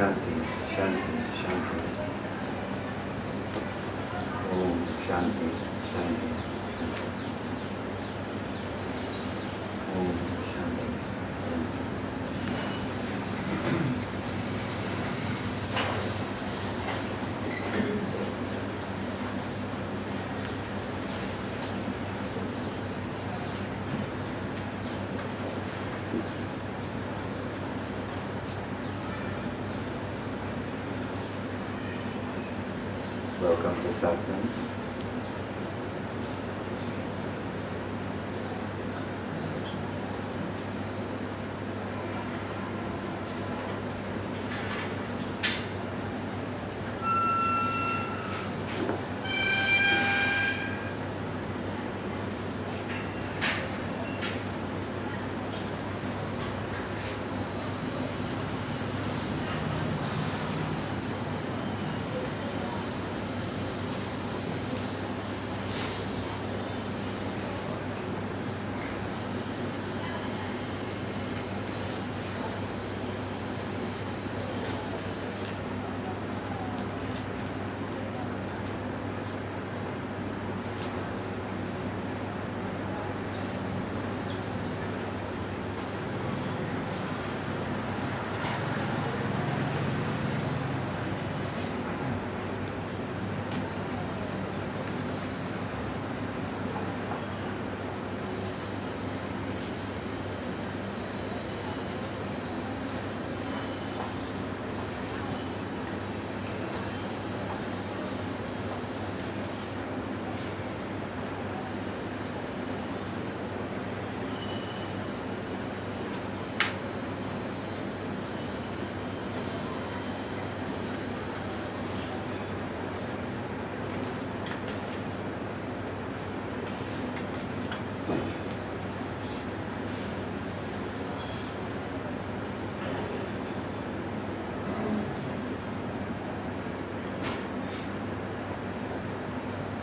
Shanti, Shanti, Shanti. Om Shanti, Shanti, Shanti. Om Shanti, Shanti. Welcome to Satsang.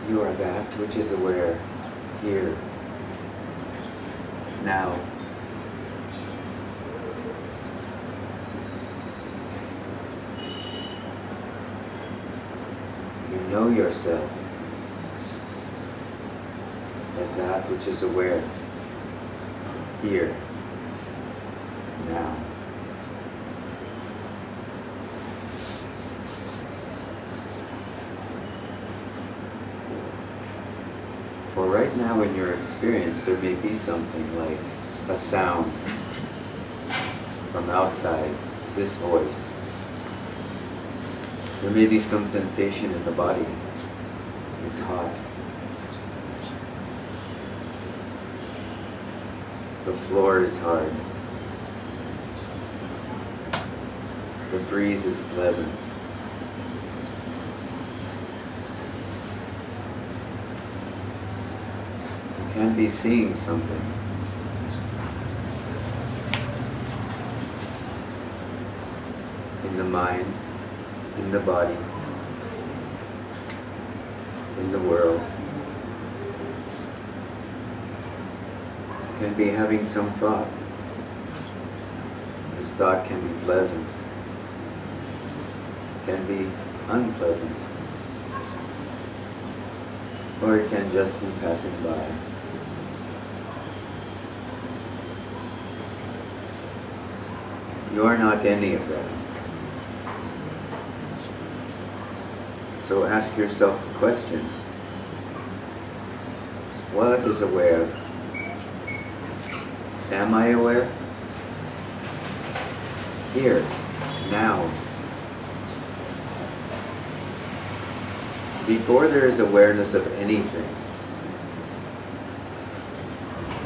You are that which is aware here, now. You know yourself as that which is aware here, now. For right now in your experience, there may be something like a sound from outside this voice. There may be some sensation in the body. It's hot. The floor is hard. The breeze is pleasant. You can be seeing something. In the mind, in the body, in the world. You can be having some thought. This thought can be pleasant, can be unpleasant, or it can just be passing by. You are not any of that. So ask yourself the question, what is aware? Am I aware? Here, now. Before there is awareness of anything,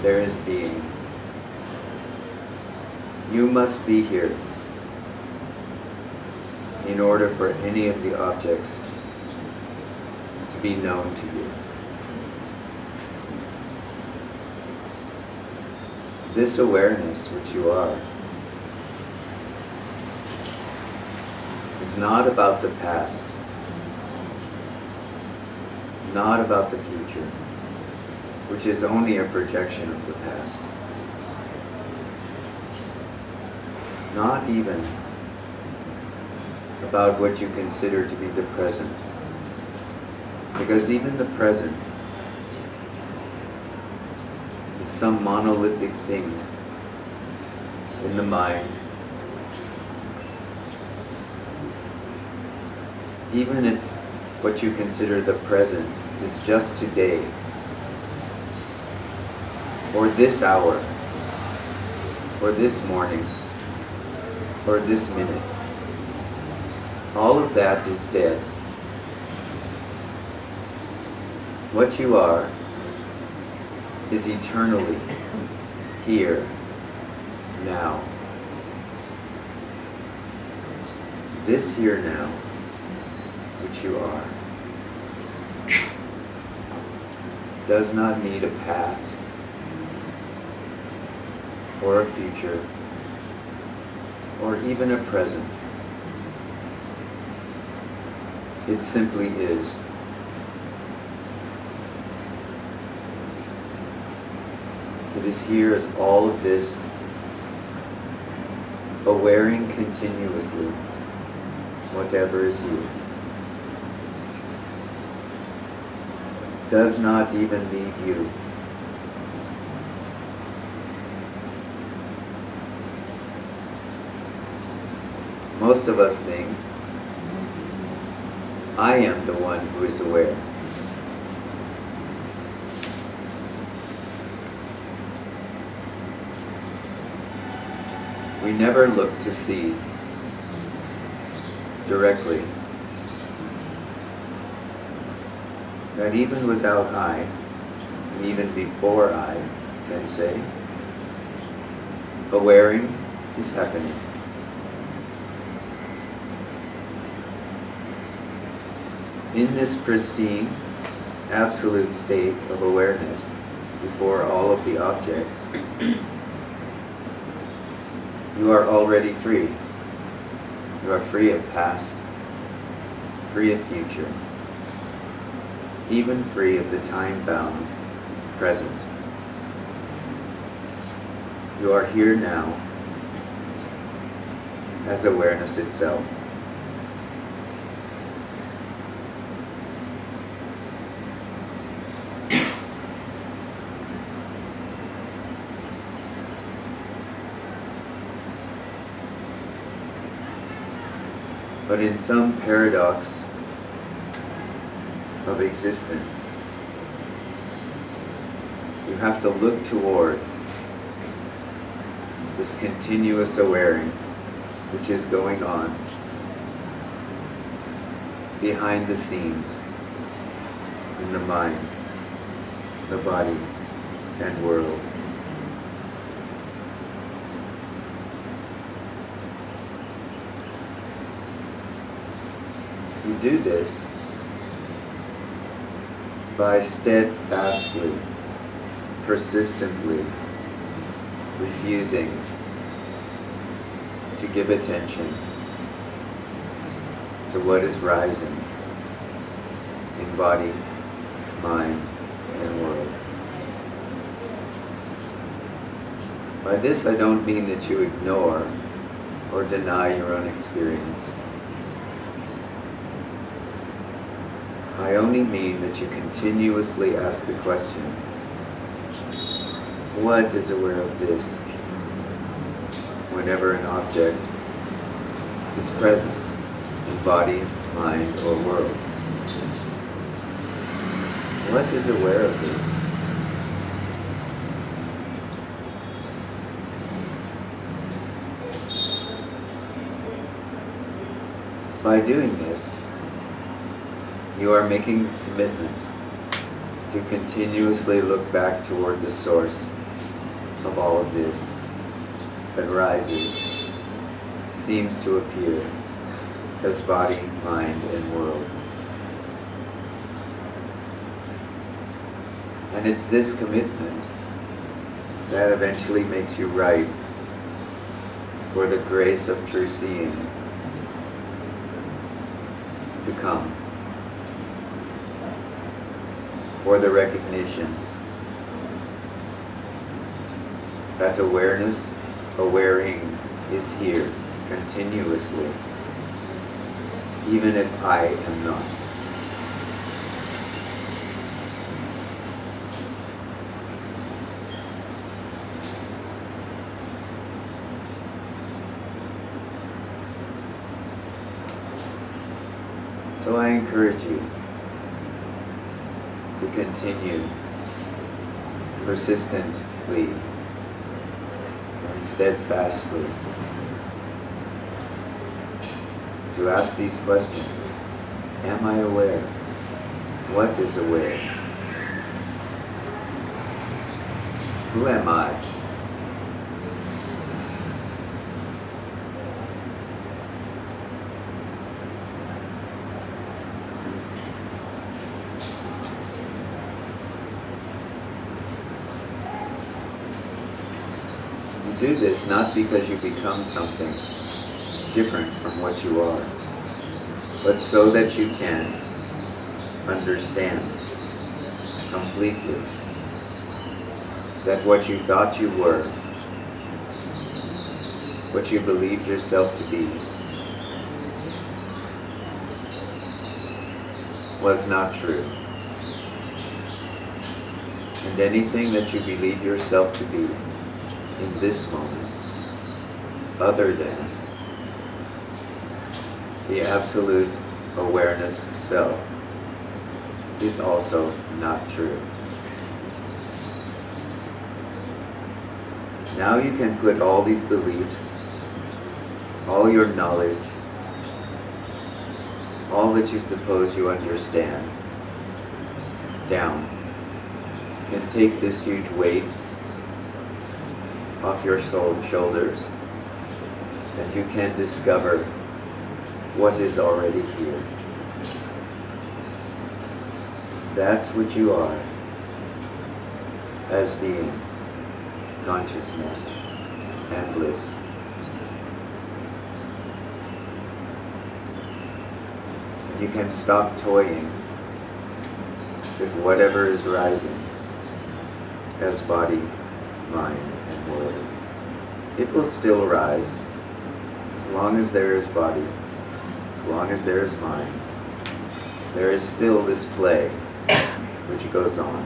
there is being. You must be here in order for any of the objects to be known to you. This awareness, which you are, is not about the past, not about the future, which is only a projection of the past. about what you consider to be the present. Because even the present is some monolithic thing in the mind. Even if what you consider the present is just today, or this hour, or this morning, or this minute, all of that is dead. What you are is eternally here, now. This here now, which you are, does not need a past or a future or even a present. It simply is. It is here as all of this, awareing continuously whatever is you. Does not even need you. Most of us think, I am the one who is aware. We never look to see directly that even without I, and even before I can say, awareing is happening. In this pristine, absolute state of awareness before all of the objects, you are already free. You are free of past, free of future, even free of the time-bound present. You are here now as awareness itself. But in some paradox of existence, you have to look toward this continuous awareing which is going on behind the scenes in the mind, the body, and world. You do this by steadfastly, persistently refusing to give attention to what is rising in body, mind, and world. By this I don't mean that you ignore or deny your own experience. I only mean that you continuously ask the question, what is aware of this whenever an object is present in body, mind, or world? What is aware of this? By doing this, you are making a commitment to continuously look back toward the source of all of this that rises, seems to appear as body, mind, and world. And it's this commitment that eventually makes you ripe for the grace of true seeing to come, for the recognition that awareness, awareing is here continuously, even if I am not. So I encourage you to continue persistently and steadfastly to ask these questions. Am I aware? What is aware? Who am I? You do this not because you become something different from what you are, but so that you can understand completely that what you thought you were, what you believed yourself to be, was not true. And anything that you believe yourself to be in this moment, other than the absolute awareness self, is also not true. Now you can put all these beliefs, all your knowledge, all that you suppose you understand, down. You can take this huge weight off your shoulders, and you can discover what is already here. That's what you are as being consciousness and bliss. And you can stop toying with whatever is rising as body, mind, and world. It will still rise as long as there is body, as long as there is mind. There is still this play which goes on.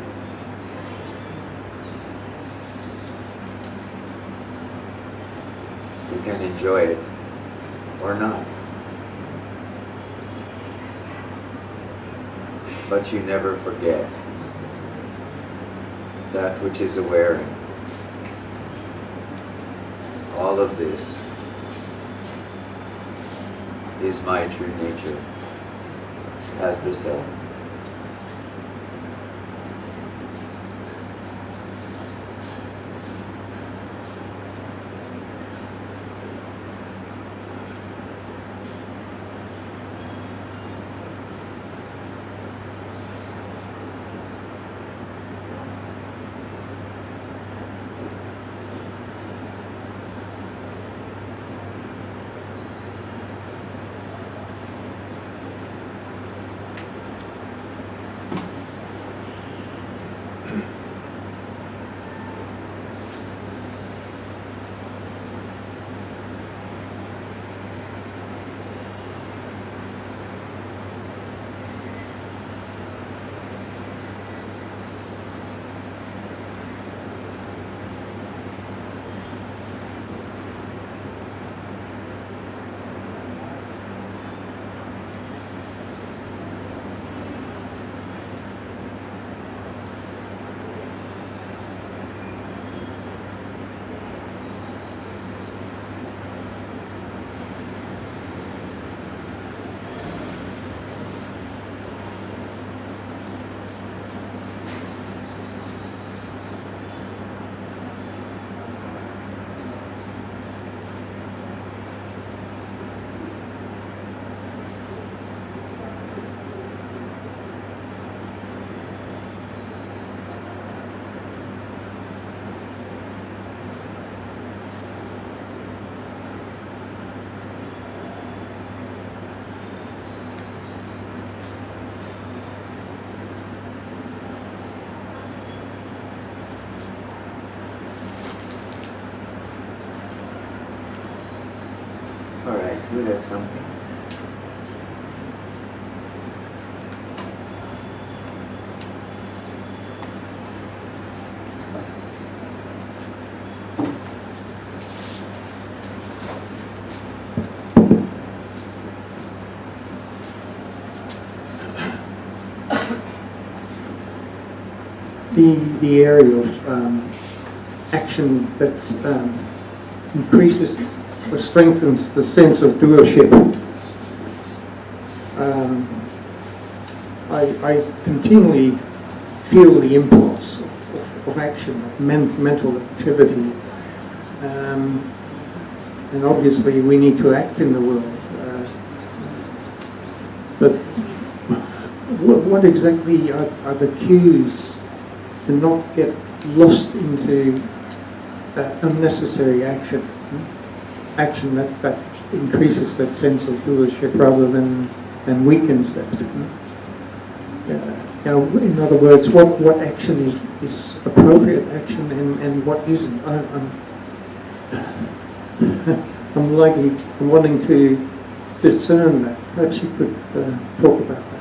You can enjoy it or not, but you never forget that which is awareing. All of this is my true nature as the self. Who has something? the area of action that increases or strengthens the sense of doership. I continually feel the impulse of action, of mental activity, and obviously we need to act in the world. But what exactly are the cues to not get lost into that unnecessary action? Action that increases that sense of doership rather than weakens that. In other words, what action is appropriate action and what isn't? I'm wanting to discern that. Perhaps you could talk about that.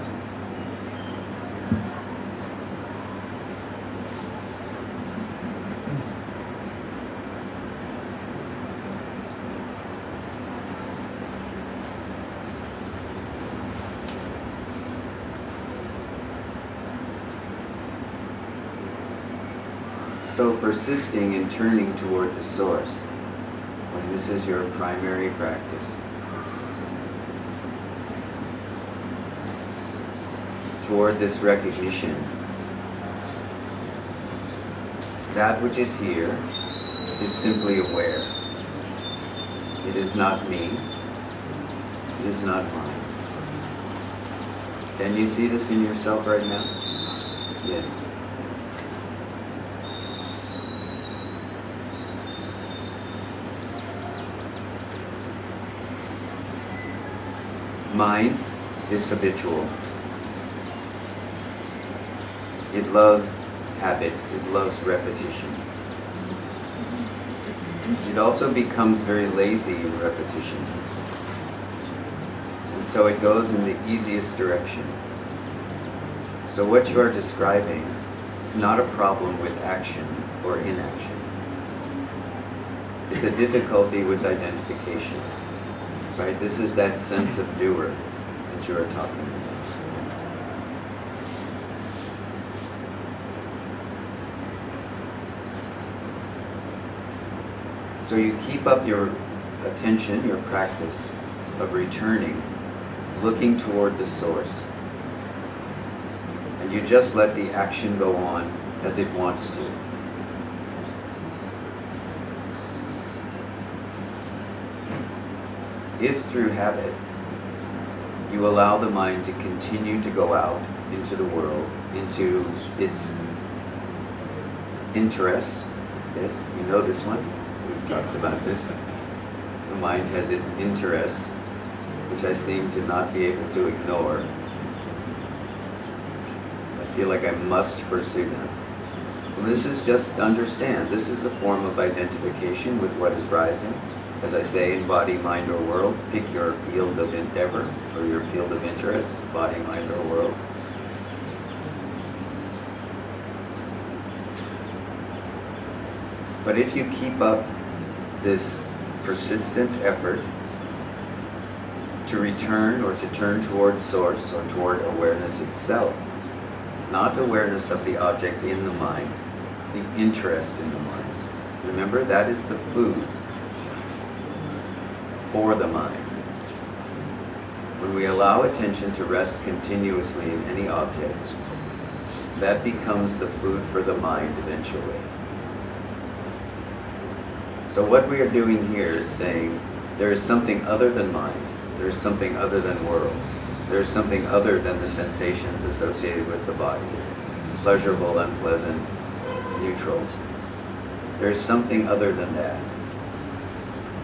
So persisting in turning toward the source, when this is your primary practice, toward this recognition, that which is here is simply aware. It is not me. It is not mine. Can you see this in yourself right now? Yes. Mind is habitual. It loves habit. It loves repetition. It also becomes very lazy in repetition. And so it goes in the easiest direction. So what you are describing is not a problem with action or inaction. It's a difficulty with identification. Right? This is that sense of doer that you are talking about. So you keep up your attention, your practice of returning, looking toward the source. And you just let the action go on as it wants to. If through habit you allow the mind to continue to go out into the world, into its interests, yes, you know this one, we've talked about this. The mind has its interests, which I seem to not be able to ignore. I feel like I must pursue them. Well, this is just understand, this is a form of identification with what is rising. As I say, in body, mind, or world, pick your field of endeavor or your field of interest, body, mind, or world. But if you keep up this persistent effort to return or to turn toward source or toward awareness itself, not awareness of the object in the mind, the interest in the mind. Remember, that is the food for the mind. When we allow attention to rest continuously in any object, that becomes the food for the mind eventually. So what we are doing here is saying there is something other than mind, there is something other than world, there is something other than the sensations associated with the body, pleasurable, unpleasant, neutral. There is something other than that.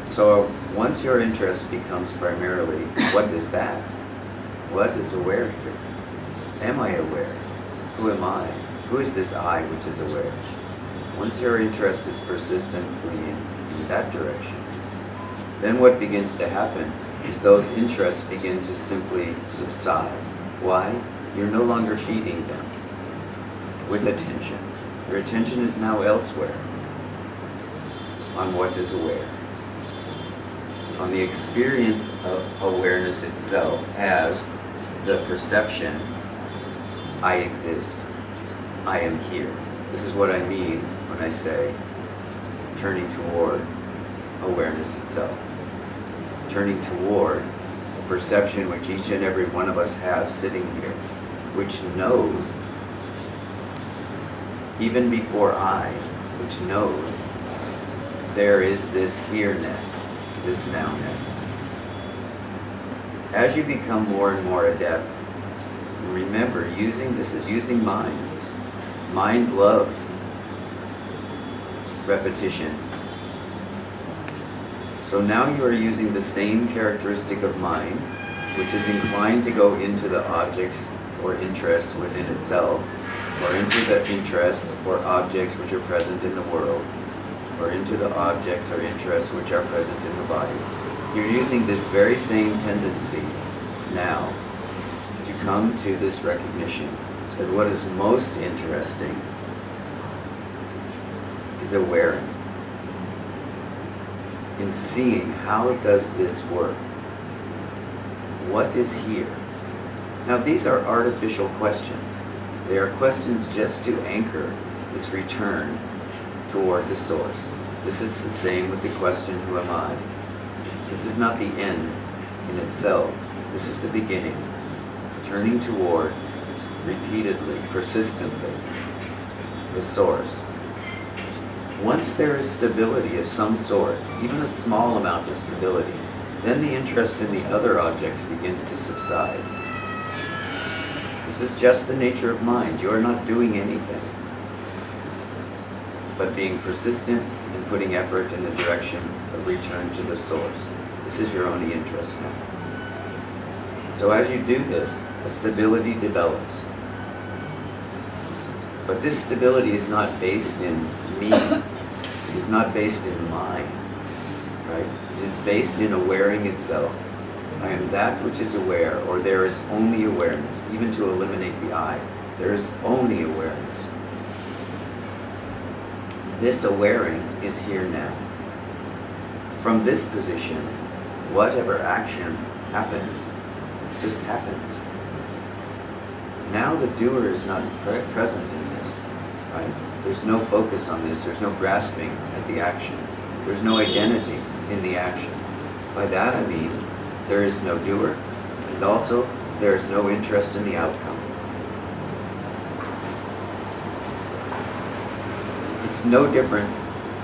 So once your interest becomes primarily, what is that? What is aware here? Am I aware? Who am I? Who is this I which is aware? Once your interest is persistently in that direction, then what begins to happen is those interests begin to simply subside. Why? You're no longer feeding them with attention. Your attention is now elsewhere, on what is aware, on the experience of awareness itself as the perception, I exist, I am here. This is what I mean when I say turning toward awareness itself. Turning toward the perception which each and every one of us have sitting here, which knows, even before I, which knows there is this here-ness, this now-ness. As you become more and more adept, remember, this is using mind. Mind loves repetition. So now you are using the same characteristic of mind, which is inclined to go into the objects or interests within itself, or into the interests or objects which are present in the world, or into the objects or interests which are present in the body. You're using this very same tendency now to come to this recognition that what is most interesting is awareness. In seeing how does this work? What is here? Now these are artificial questions. They are questions just to anchor this return toward the source. This is the same with the question, who am I? This is not the end in itself. This is the beginning. Turning toward, repeatedly, persistently, the source. Once there is stability of some sort, even a small amount of stability, then the interest in the other objects begins to subside. This is just the nature of mind. You are not doing anything but being persistent and putting effort in the direction of return to the source. This is your only interest now. So as you do this, a stability develops. But this stability is not based in me. It is not based in mind, right? It is based in awareing itself. I am that which is aware, or there is only awareness. Even to eliminate the I, there is only awareness. This awareing is here now. From this position, whatever action happens, just happens. Now the doer is not present in this, right? There's no focus on this. There's no grasping at the action. There's no identity in the action. By that I mean there is no doer, and also there is no interest in the outcome. It's no different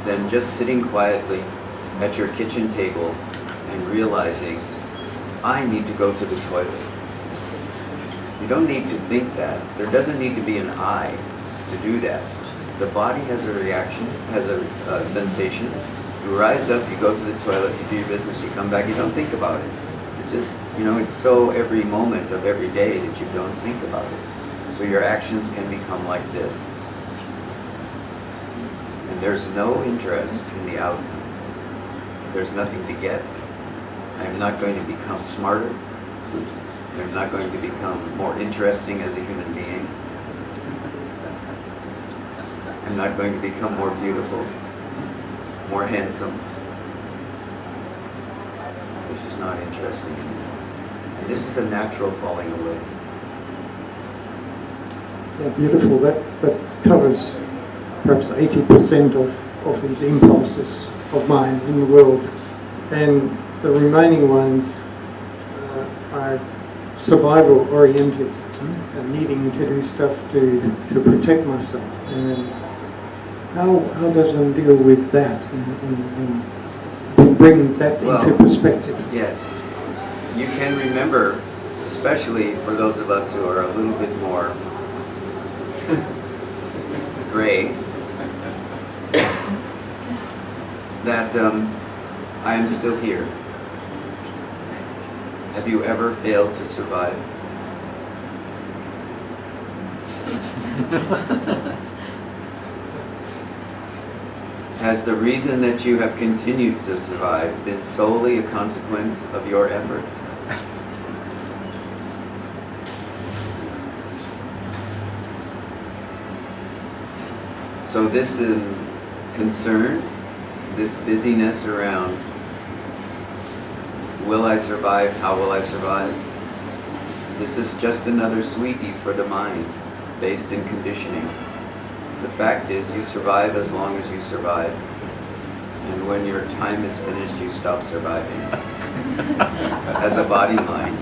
than just sitting quietly at your kitchen table and realizing, I need to go to the toilet. You don't need to think that. There doesn't need to be an I to do that. The body has a reaction, has a sensation. You rise up, you go to the toilet, you do your business, you come back, you don't think about it. It's just, it's so every moment of every day that you don't think about it. So your actions can become like this. And there's no interest in the outcome. There's nothing to get. I'm not going to become smarter. I'm not going to become more interesting as a human being. I'm not going to become more beautiful, more handsome. This is not interesting anymore. And this is a natural falling away. Yeah, beautiful. That covers perhaps 80% of these impulses of mind in the world. And the remaining ones are survival oriented, and needing to do stuff to protect myself. And how does one deal with that and bring that into perspective? Yes. You can remember, especially for those of us who are a little bit more gray, that I am still here. Have you ever failed to survive? Has the reason that you have continued to survive been solely a consequence of your efforts? So this concern, this busyness around, will I survive? How will I survive? This is just another sweetie for the mind, based in conditioning. The fact is, you survive as long as you survive. And when your time is finished, you stop surviving. As a body-mind.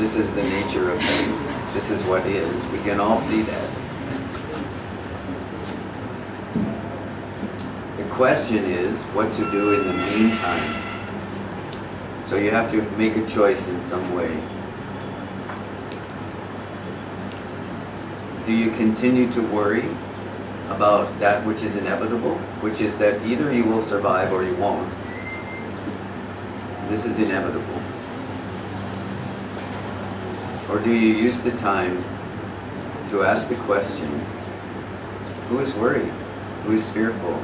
This is the nature of things. This is what is. We can all see that. The question is what to do in the meantime. So you have to make a choice in some way. Do you continue to worry about that which is inevitable, which is that either you will survive or you won't? This is inevitable. Or do you use the time to ask the question, who is worried? Who is fearful?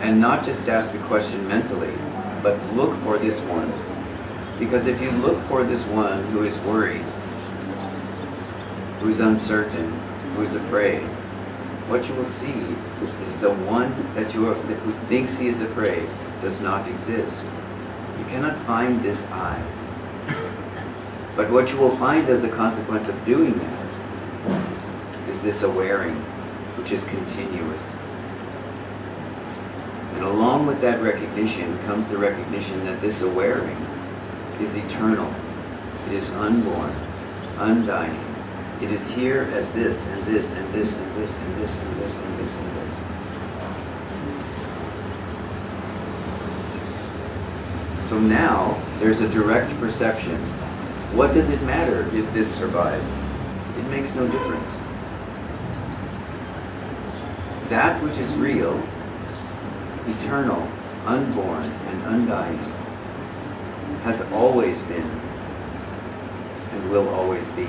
And not just ask the question mentally, but look for this one. Because if you look for this one who is worried, who is uncertain, who is afraid, what you will see is the one who thinks he is afraid does not exist. You cannot find this I. But what you will find as a consequence of doing that is this awareing, which is continuous. And along with that recognition comes the recognition that this awareing is eternal. It is unborn, undying. It is here as this and this and this and this and this and this and this and this. So now there's a direct perception. What does it matter if this survives? It makes no difference. That which is real, eternal, unborn, and undying, has always been and will always be.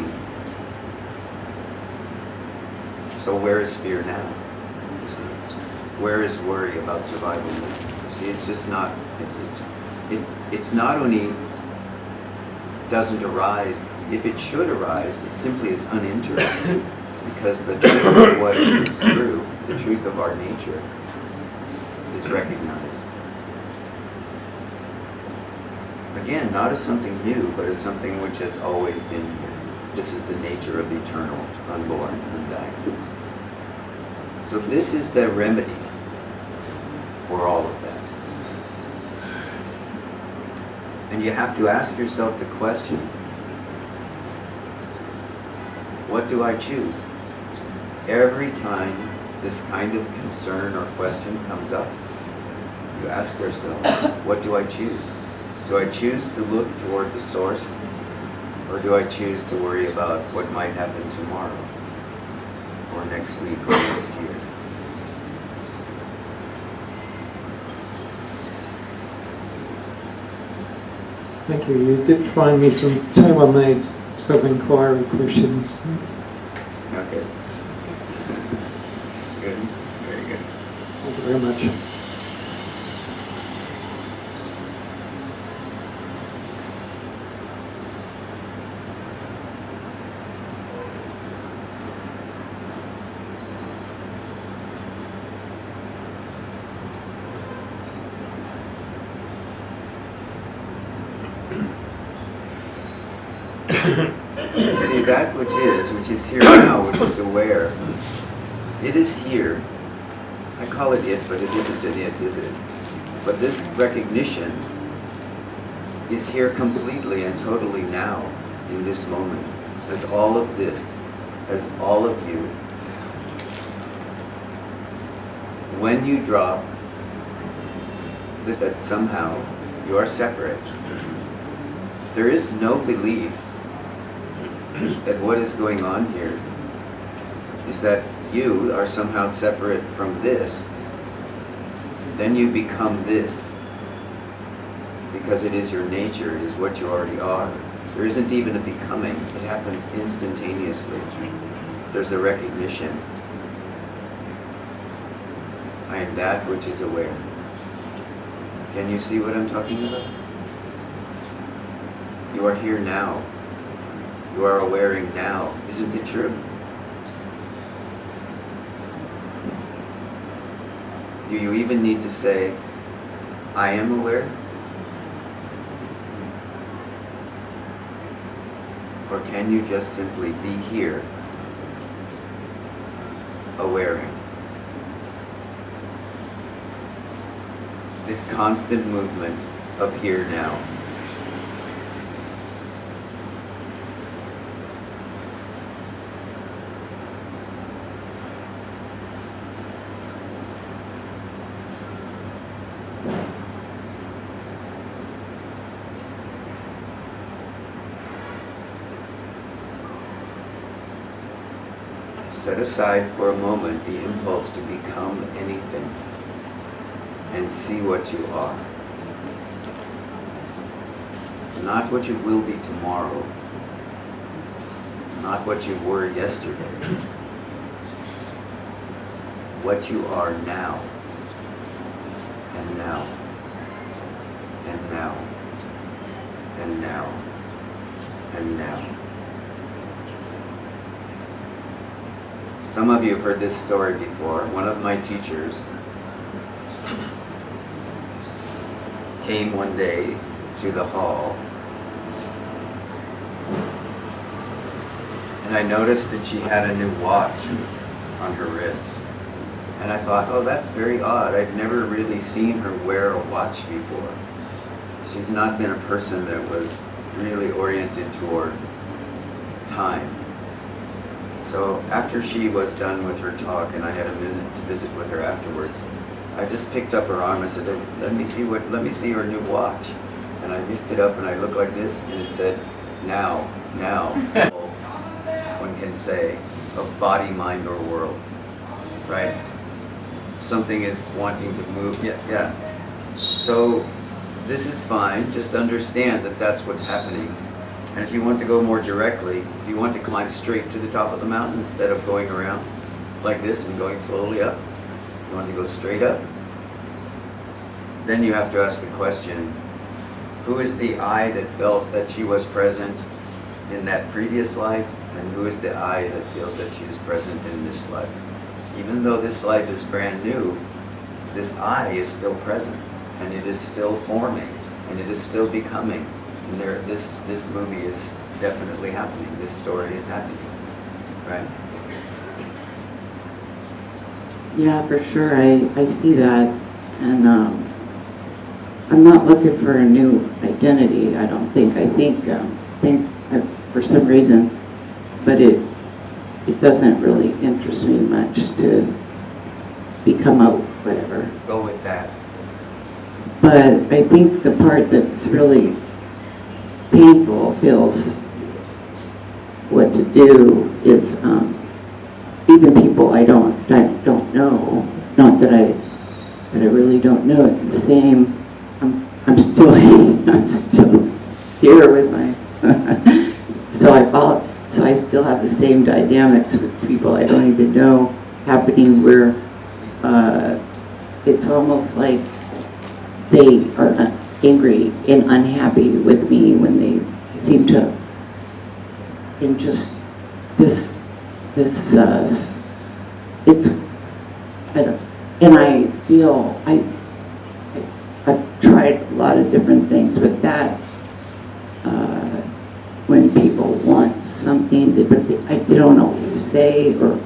So where is fear now? You see, where is worry about survival now? You see, it's just not. It's not only doesn't arise. If it should arise, it simply is uninterested, because the truth of what is true, the truth of our nature, is recognized. Again, not as something new, but as something which has always been here. This is the nature of eternal, unborn, undying. So this is the remedy for all of that. And you have to ask yourself the question, what do I choose? Every time this kind of concern or question comes up, you ask yourself, what do I choose? Do I choose to look toward the source, or do I choose to worry about what might happen tomorrow, or next week, or next year? Thank you. You did find me some tailor-made self-inquiry questions. Okay. Good. Very good. Thank you very much. See, that which is here now, which is aware, it is here. I call it it, but it isn't an it, is it? But this recognition is here completely and totally now, in this moment, as all of this, as all of you. When you drop this, that somehow you are separate, there is no belief that what is going on here is that you are somehow separate from this, then you become this, because it is your nature, it is what you already are. There isn't even a becoming, it happens instantaneously. There's a recognition. I am that which is aware. Can you see what I'm talking about? You are here now. You are awareing now. Isn't it true? Do you even need to say, I am aware? Or can you just simply be here, awareing? This constant movement of here now. Set aside for a moment the impulse to become anything and see what you are. Not what you will be tomorrow, not what you were yesterday, what you are now, and now, and now, and now, and now. Some of you have heard this story before. One of my teachers came one day to the hall, and I noticed that she had a new watch on her wrist. And I thought, oh, that's very odd. I've never really seen her wear a watch before. She's not been a person that was really oriented toward time. So after she was done with her talk and I had a minute to visit with her afterwards, I just picked up her arm and said, let me see her new watch. And I picked it up and I looked like this and it said, now. One can say, of body, mind, or world, right? Something is wanting to move, yeah. So this is fine, just understand that that's what's happening. And if you want to go more directly, if you want to climb straight to the top of the mountain instead of going around like this and going slowly up, you want to go straight up, then you have to ask the question, who is the I that felt that she was present in that previous life, and who is the I that feels that she is present in this life? Even though this life is brand new, this I is still present, and it is still forming, and it is still becoming. And this movie is definitely happening. This story is happening, right? Yeah, for sure. I see that, and I'm not looking for a new identity. I don't think. I think for some reason, but it doesn't really interest me much to become a whatever. Go with that. But I think the part that's really painful feels what to do is even people I don't know. It's not that I really don't know. It's the same. I'm still here with my so I still have the same dynamics with people I don't even know happening where it's almost like they are angry and unhappy with me when they seem to, in just this it's, and I feel, I've tried a lot of different things, but that, when people want something, but they don't always say, or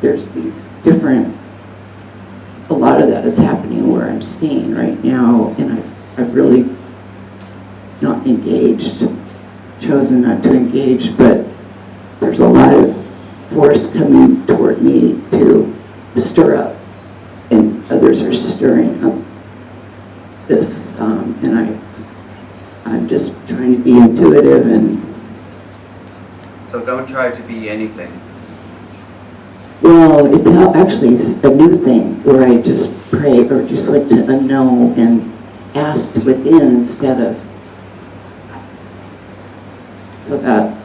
there's these different, a lot of that is happening where I'm staying right now, and I've really not engaged, chosen not to engage, but there's a lot of force coming toward me to stir up, and others are stirring up this, and I'm just trying to be intuitive and... So don't try to be anything. Well, it's actually a new thing where I just pray or just like to know and ask within instead of... So that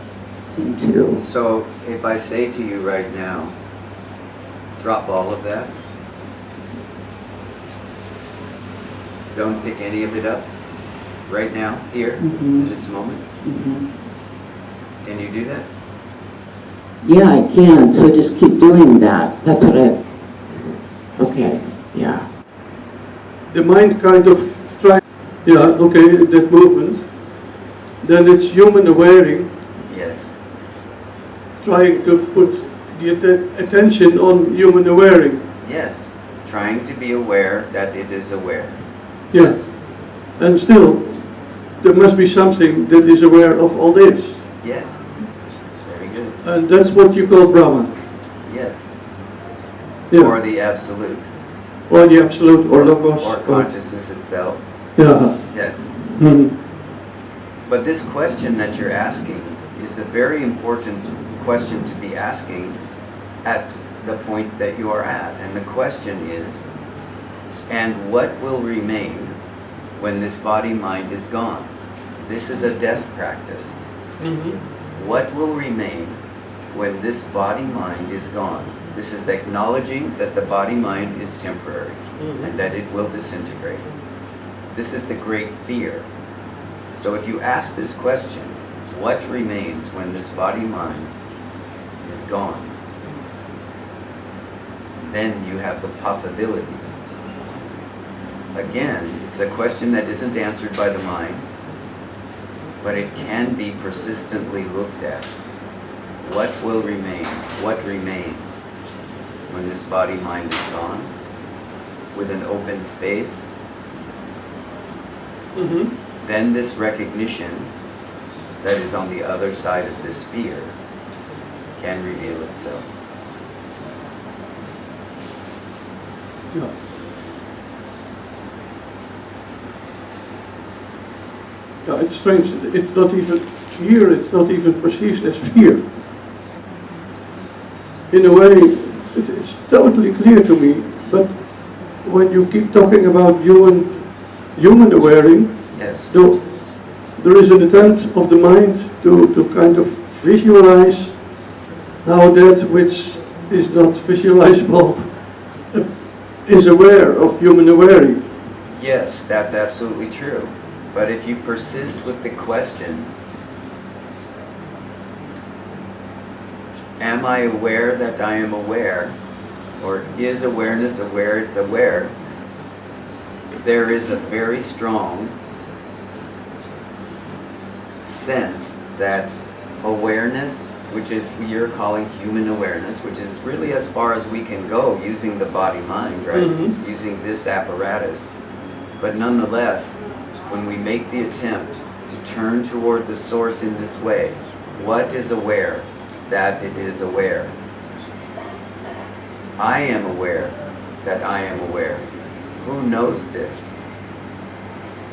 seemed to... So if I say to you right now, drop all of that. Don't pick any of it up. Right now, here, at this moment. Can you do that? Yeah, I can. So just keep doing that. That's what okay, yeah. The mind kind of tries, that movement, then it's human awareing, trying to put the attention on human awareness. Yes, trying to be aware that it is aware. Yes. And still, there must be something that is aware of all this. Yes, very good. And that's what you call Brahman. Yes, Yeah. or the absolute, Or the absolute, or Logos. or consciousness itself. Yeah. Yes. Mhm. But this question that you're asking is a very important question to be asking at the point that you are at. And the question is, and what will remain when this body-mind is gone? This is a death practice. What will remain when this body-mind is gone? This is acknowledging that the body-mind is temporary and that it will disintegrate. This is the great fear. So if you ask this question, what remains when this body-mind is gone? Then you have the possibility. Again, it's a question that isn't answered by the mind, but it can be persistently looked at. What will remain? What remains when this body-mind is gone? With an open space, then this recognition that is on the other side of this fear can reveal itself. Yeah. Yeah, it's strange. It's not even here. It's not even perceived as fear. In a way, it's totally clear to me. But when you keep talking about human awareing, Yes. though there is an attempt of the mind to kind of visualize how that which is not visualizable is aware of human awareing. Yes, that's absolutely true. But if you persist with the question, am I aware that I am aware? Or is awareness aware it's aware? There is a very strong sense that awareness, which is you're calling human awareness, which is really as far as we can go using the body-mind, right? Using this apparatus. But nonetheless, when we make the attempt to turn toward the source in this way, what is aware? That it is aware. I am aware that I am aware. Who knows this?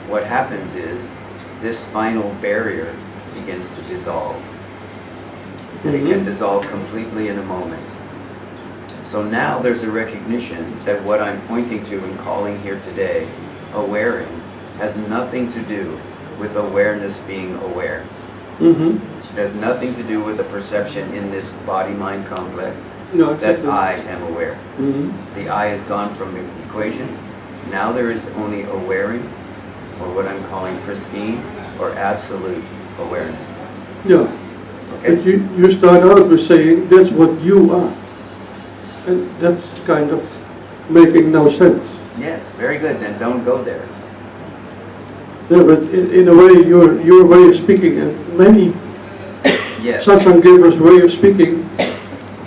What happens is this final barrier begins to dissolve. And it can dissolve completely in a moment. So now there's a recognition that what I'm pointing to and calling here today, awareing, has nothing to do with awareness being aware. It has nothing to do with the perception in this body-mind complex No, that exactly. I am aware. The I is gone from the equation. Now there is only awareing, or what I'm calling pristine, or absolute awareness. Yeah. Okay? But you start out with saying that's what you are. And that's kind of making no sense. Yes, very good. Then don't go there. Yeah, but in a way, your way of speaking, and many Yes. satsang givers' way of speaking,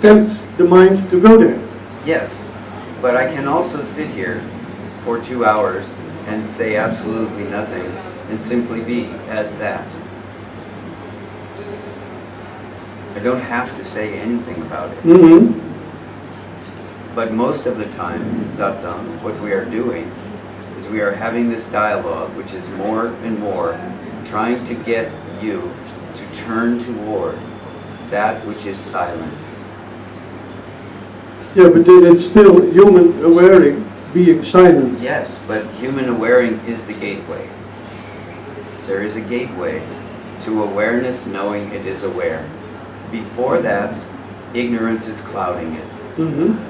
tempt the mind to go there. Yes. But I can also sit here for 2 hours and say absolutely nothing and simply be as that. I don't have to say anything about it. But most of the time in satsang, what we are doing is we are having this dialogue, which is more and more trying to get you to turn toward that which is silent. Yeah, but then it's still human awareing, being silent. Yes, but human awareing is the gateway. There is a gateway to awareness knowing it is aware. Before that, ignorance is clouding it.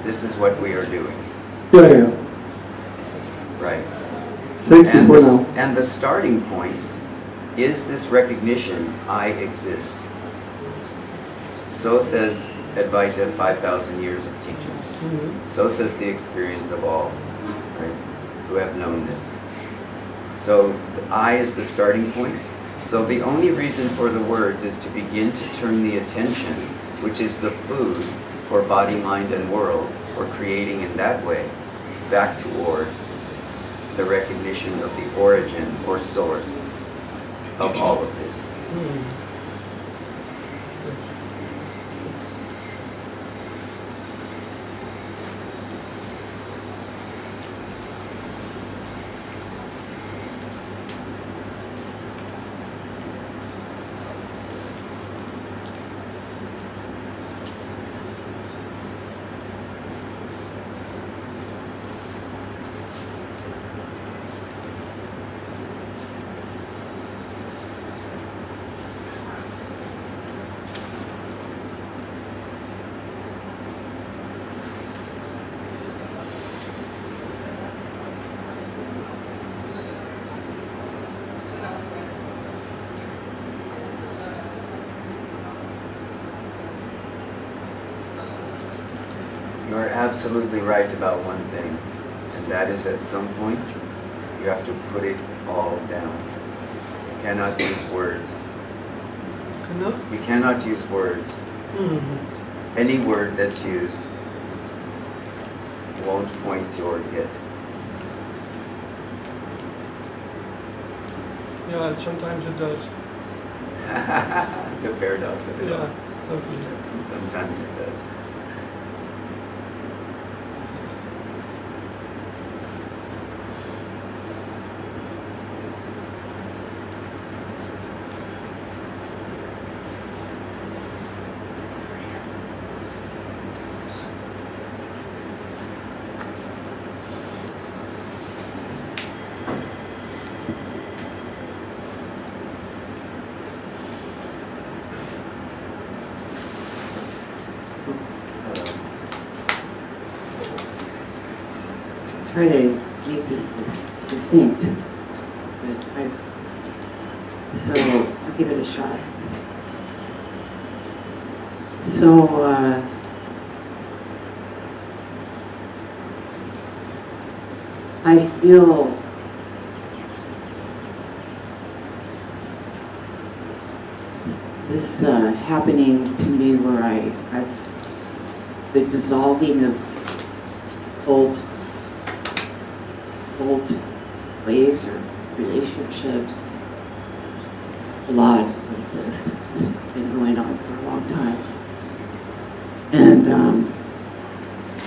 This is what we are doing. Yeah. Right. Thank you for now. And the starting point is this recognition, I exist. So says Advaita, 5,000 years of teachings. So says the experience of all, right, who have known this. So the I is the starting point. So the only reason for the words is to begin to turn the attention which is the food for body, mind, and world, for creating in that way, back toward the recognition of the origin or source of all of this. You are absolutely right about one thing, and that is at some point you have to put it all down. You cannot use words. You cannot use words. Any word that's used won't point toward it. Yeah, sometimes it does. The paradox of it all. Totally. Sometimes it does. Try to make this succinct, but so I'll give it a shot. So I feel this happening to me where the dissolving of old ways or relationships. A lot of this has been going on for a long time. And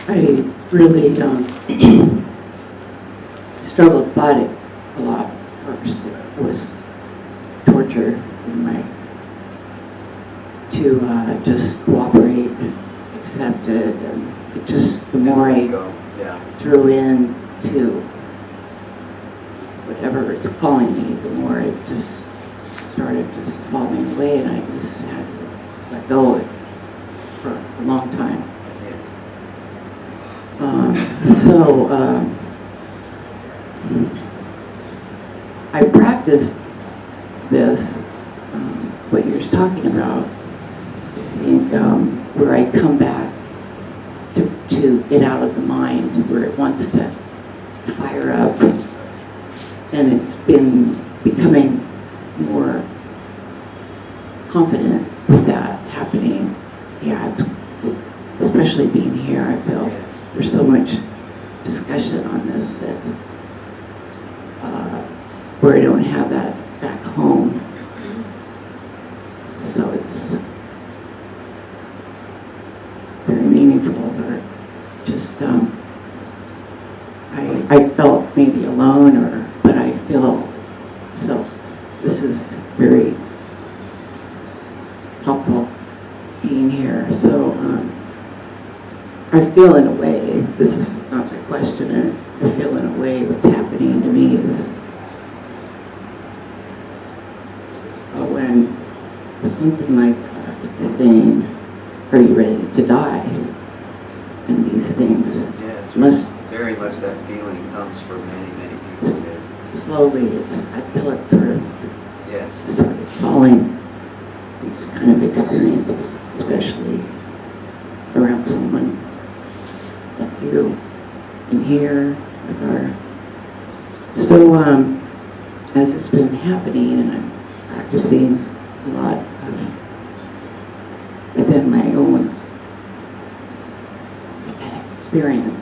I really struggled, fought it a lot first. It was torture in my to just cooperate, accept it, and it just the more I drew in to whatever it's calling me, the more it just started just falling away, and I just had to let go of it for a long time. I practiced this, what you're talking about, I think, where I come back to get out of the mind, where it wants to fire up, and it's been becoming more confident with that happening. Yeah, it's, especially being here, I feel there's so much discussion on this that where I don't have that back home. So it's very meaningful, or just I felt maybe alone, but I feel so. This is very helpful being here. So I feel in a way, this is not the question, I feel in a way what's happening to me is when something like it's saying, are you ready to die? And these things must very much that feeling comes for many people. Yes. Slowly, I feel it sort of falling. These kind of experiences, especially around someone like you in here with our. So as it's been happening, and I'm practicing a lot of within my own experience.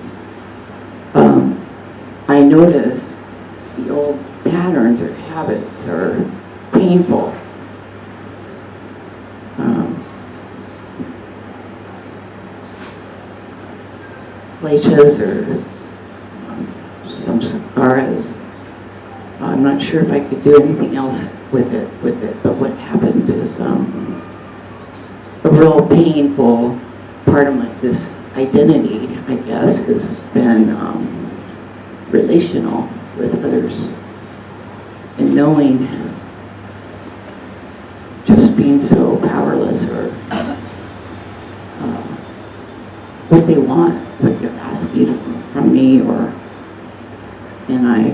I notice the old patterns or habits are painful. Kleshas or some sanskaras. I'm not sure if I could do anything else with it. But what happens is a real painful part of this identity, I guess, has been relational with others, and knowing just being so powerless, or what they want, what they're asking from me, and I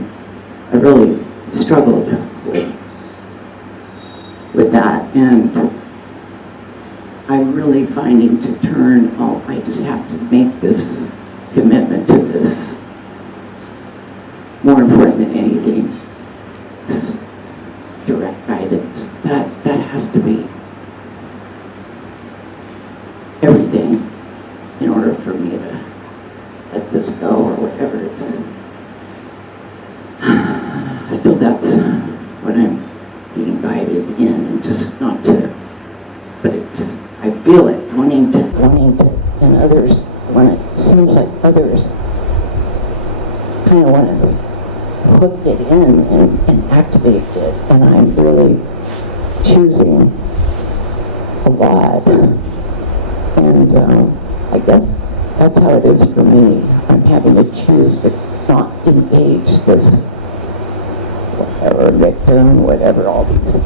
really struggled with that, and I'm really finding to turn, I just have to make this commitment to this more important than anything, this direct guidance. That has to be everything in order for me to let this go, or whatever it's. I feel that's what I'm being guided in, and just not to, but it's, I feel it, wanting to, and others, when it seems like others kind of want to hook it in and activate it, and I'm really choosing a lot, and I guess that's how it is for me. I'm having to choose to not engage this whatever victim, whatever, all these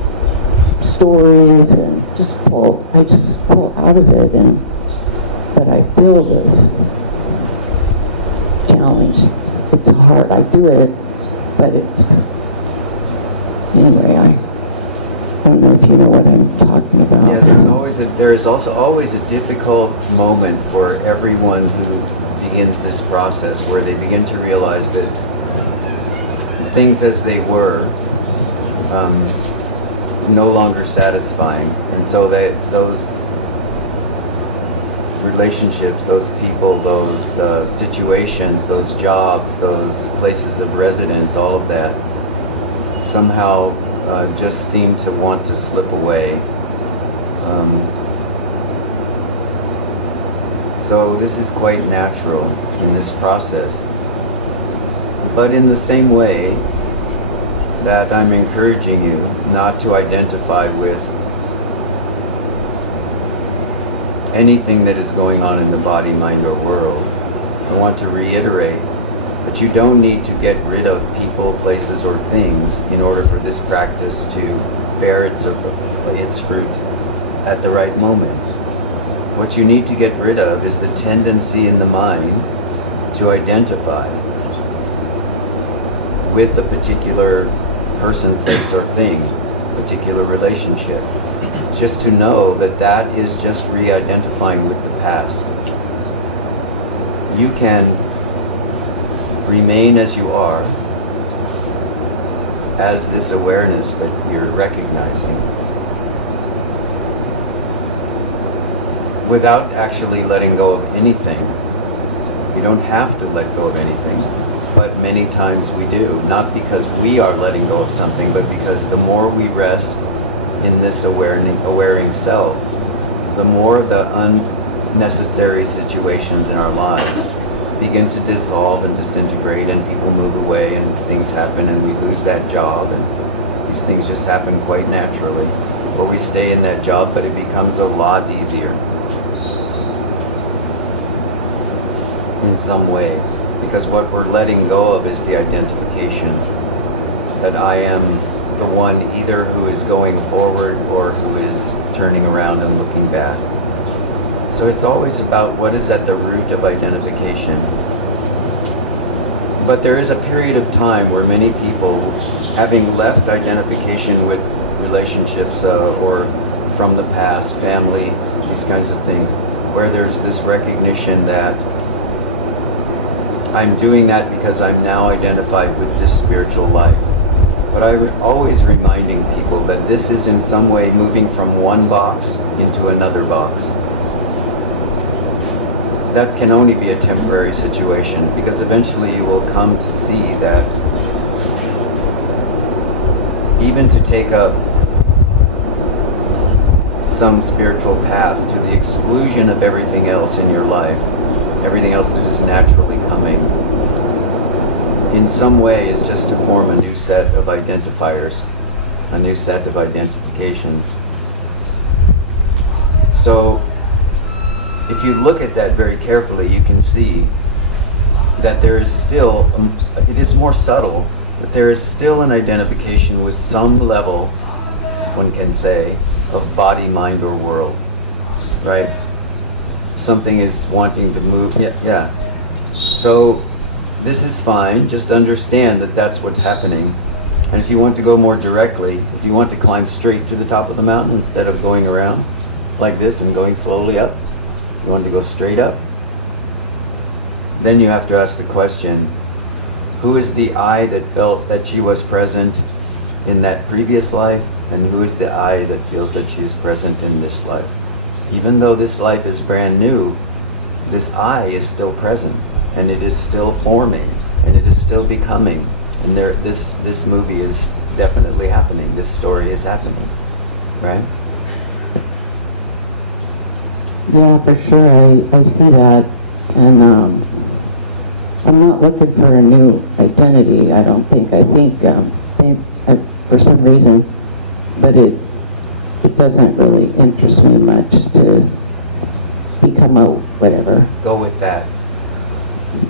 stories, and I just pull out of it, but I feel this challenge. It's hard. I do it, but it's, anyway, I don't know if you know what I'm talking about. Yeah, there is also always a difficult moment for everyone who begins this process, where they begin to realize that things as they were no longer satisfying, and so that those relationships, those people, those situations, those jobs, those places of residence, all of that somehow just seem to want to slip away. So this is quite natural in this process. But in the same way that I'm encouraging you not to identify with anything that is going on in the body, mind, or world, I want to reiterate that you don't need to get rid of people, places, or things in order for this practice to bear its fruit at the right moment. What you need to get rid of is the tendency in the mind to identify with a particular person, place, or thing, particular relationship. Just to know that that is just re-identifying with the past. You can remain as you are, as this awareness that you're recognizing, without actually letting go of anything. You don't have to let go of anything, but many times we do. Not because we are letting go of something, but because the more we rest in this awareing self, the more the unnecessary situations in our lives begin to dissolve and disintegrate, and people move away, and things happen, and we lose that job, and these things just happen quite naturally. Or we stay in that job, but it becomes a lot easier in some way, because what we're letting go of is the identification that I am the one either who is going forward or who is turning around and looking back. So it's always about what is at the root of identification. But there is a period of time where many people, having left identification with relationships or from the past, family, these kinds of things, where there's this recognition that I'm doing that because I'm now identified with this spiritual life. But I'm always reminding people that this is in some way moving from one box into another box. that can only be a temporary situation, because eventually you will come to see that even to take up some spiritual path to the exclusion of everything else in your life, everything else that is naturally coming, in some way is just to form a new set of identifiers, a new set of identifications. So if you look at that very carefully, you can see that there is still, it is more subtle, but there is still an identification with some level, one can say, of body, mind, or world, right? Something is wanting to move, yeah. So this is fine, just understand that that's what's happening. And if you want to go more directly, if you want to climb straight to the top of the mountain instead of going around like this and going slowly up, you want to go straight up, then you have to ask the question, who is the I that felt that she was present in that previous life, and who is the I that feels that she is present in this life? Even though this life is brand new, this I is still present, and it is still forming, and it is still becoming, and this movie is definitely happening, this story is happening, right? Yeah, for sure. I see that, and I'm not looking for a new identity. I don't think. I think for some reason, but it doesn't really interest me much to become a whatever. Go with that.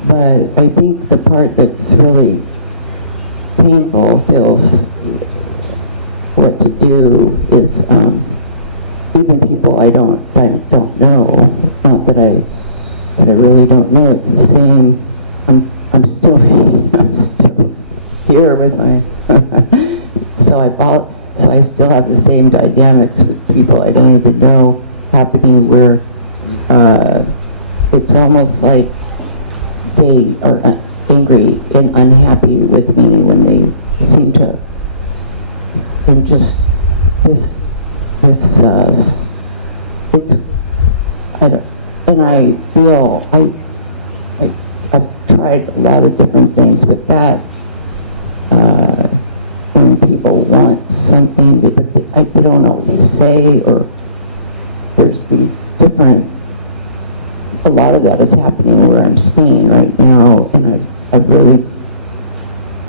But I think the part that's really painful feels what to do is even people I don't know. It's not that I really don't know. It's the same. I'm still here with my so I still have the same dynamics with people I don't even know happening where it's almost like they are angry and unhappy with me when they seem to, and just this it's and I feel I've tried a lot of different things with that. When people want something, they don't always say, or there's these different, a lot of that is happening where I'm staying right now, and I've really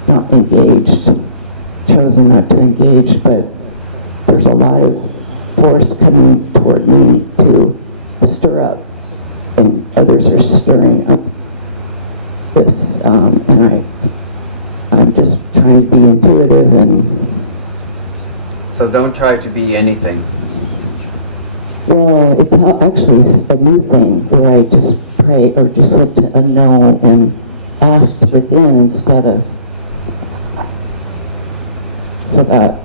not engaged, chosen not to engage, but there's a lot of force coming toward me to stir up, and others are stirring up this, and I'm just trying to be intuitive and... So don't try to be anything. Well, it's actually a new thing where I just pray or just look to a no and ask within instead of... So that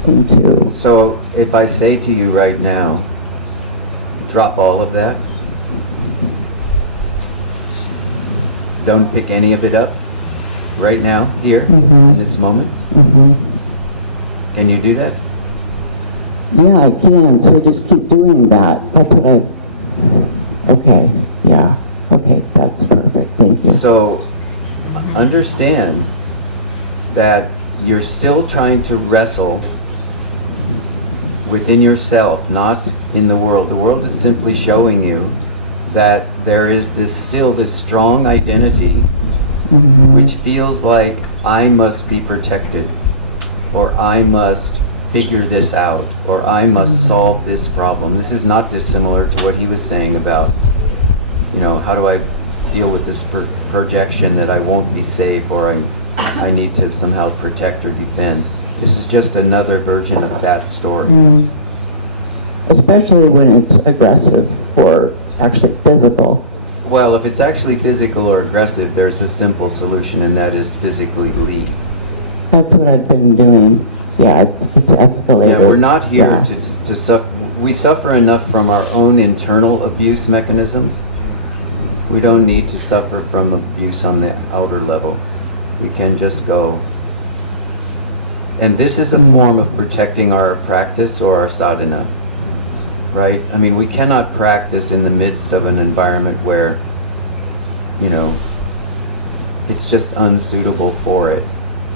seemed to... So if I say to you right now, drop all of that, don't pick any of it up, right now, here, in this moment. Can you do that? Yeah, I can. So just keep doing that. That's what I... Okay. Yeah. Okay. That's perfect. Thank you. So understand that you're still trying to wrestle within yourself, not in the world. The world is simply showing you that there is still this strong identity which feels like I must be protected, or I must figure this out, or I must solve this problem. This is not dissimilar to what he was saying about, how do I deal with this projection that I won't be safe, or I need to somehow protect or defend. This is just another version of that story. Especially when it's aggressive or actually physical. Well, if it's actually physical or aggressive, there's a simple solution, and that is physically leave. That's what I've been doing. Yeah, it's escalated. Yeah, we're not here Yeah. to suffer. We suffer enough from our own internal abuse mechanisms. We don't need to suffer from abuse on the outer level. We can just go. And this is a form of protecting our practice or our sadhana. right? I mean, we cannot practice in the midst of an environment where, you know, it's just unsuitable for it.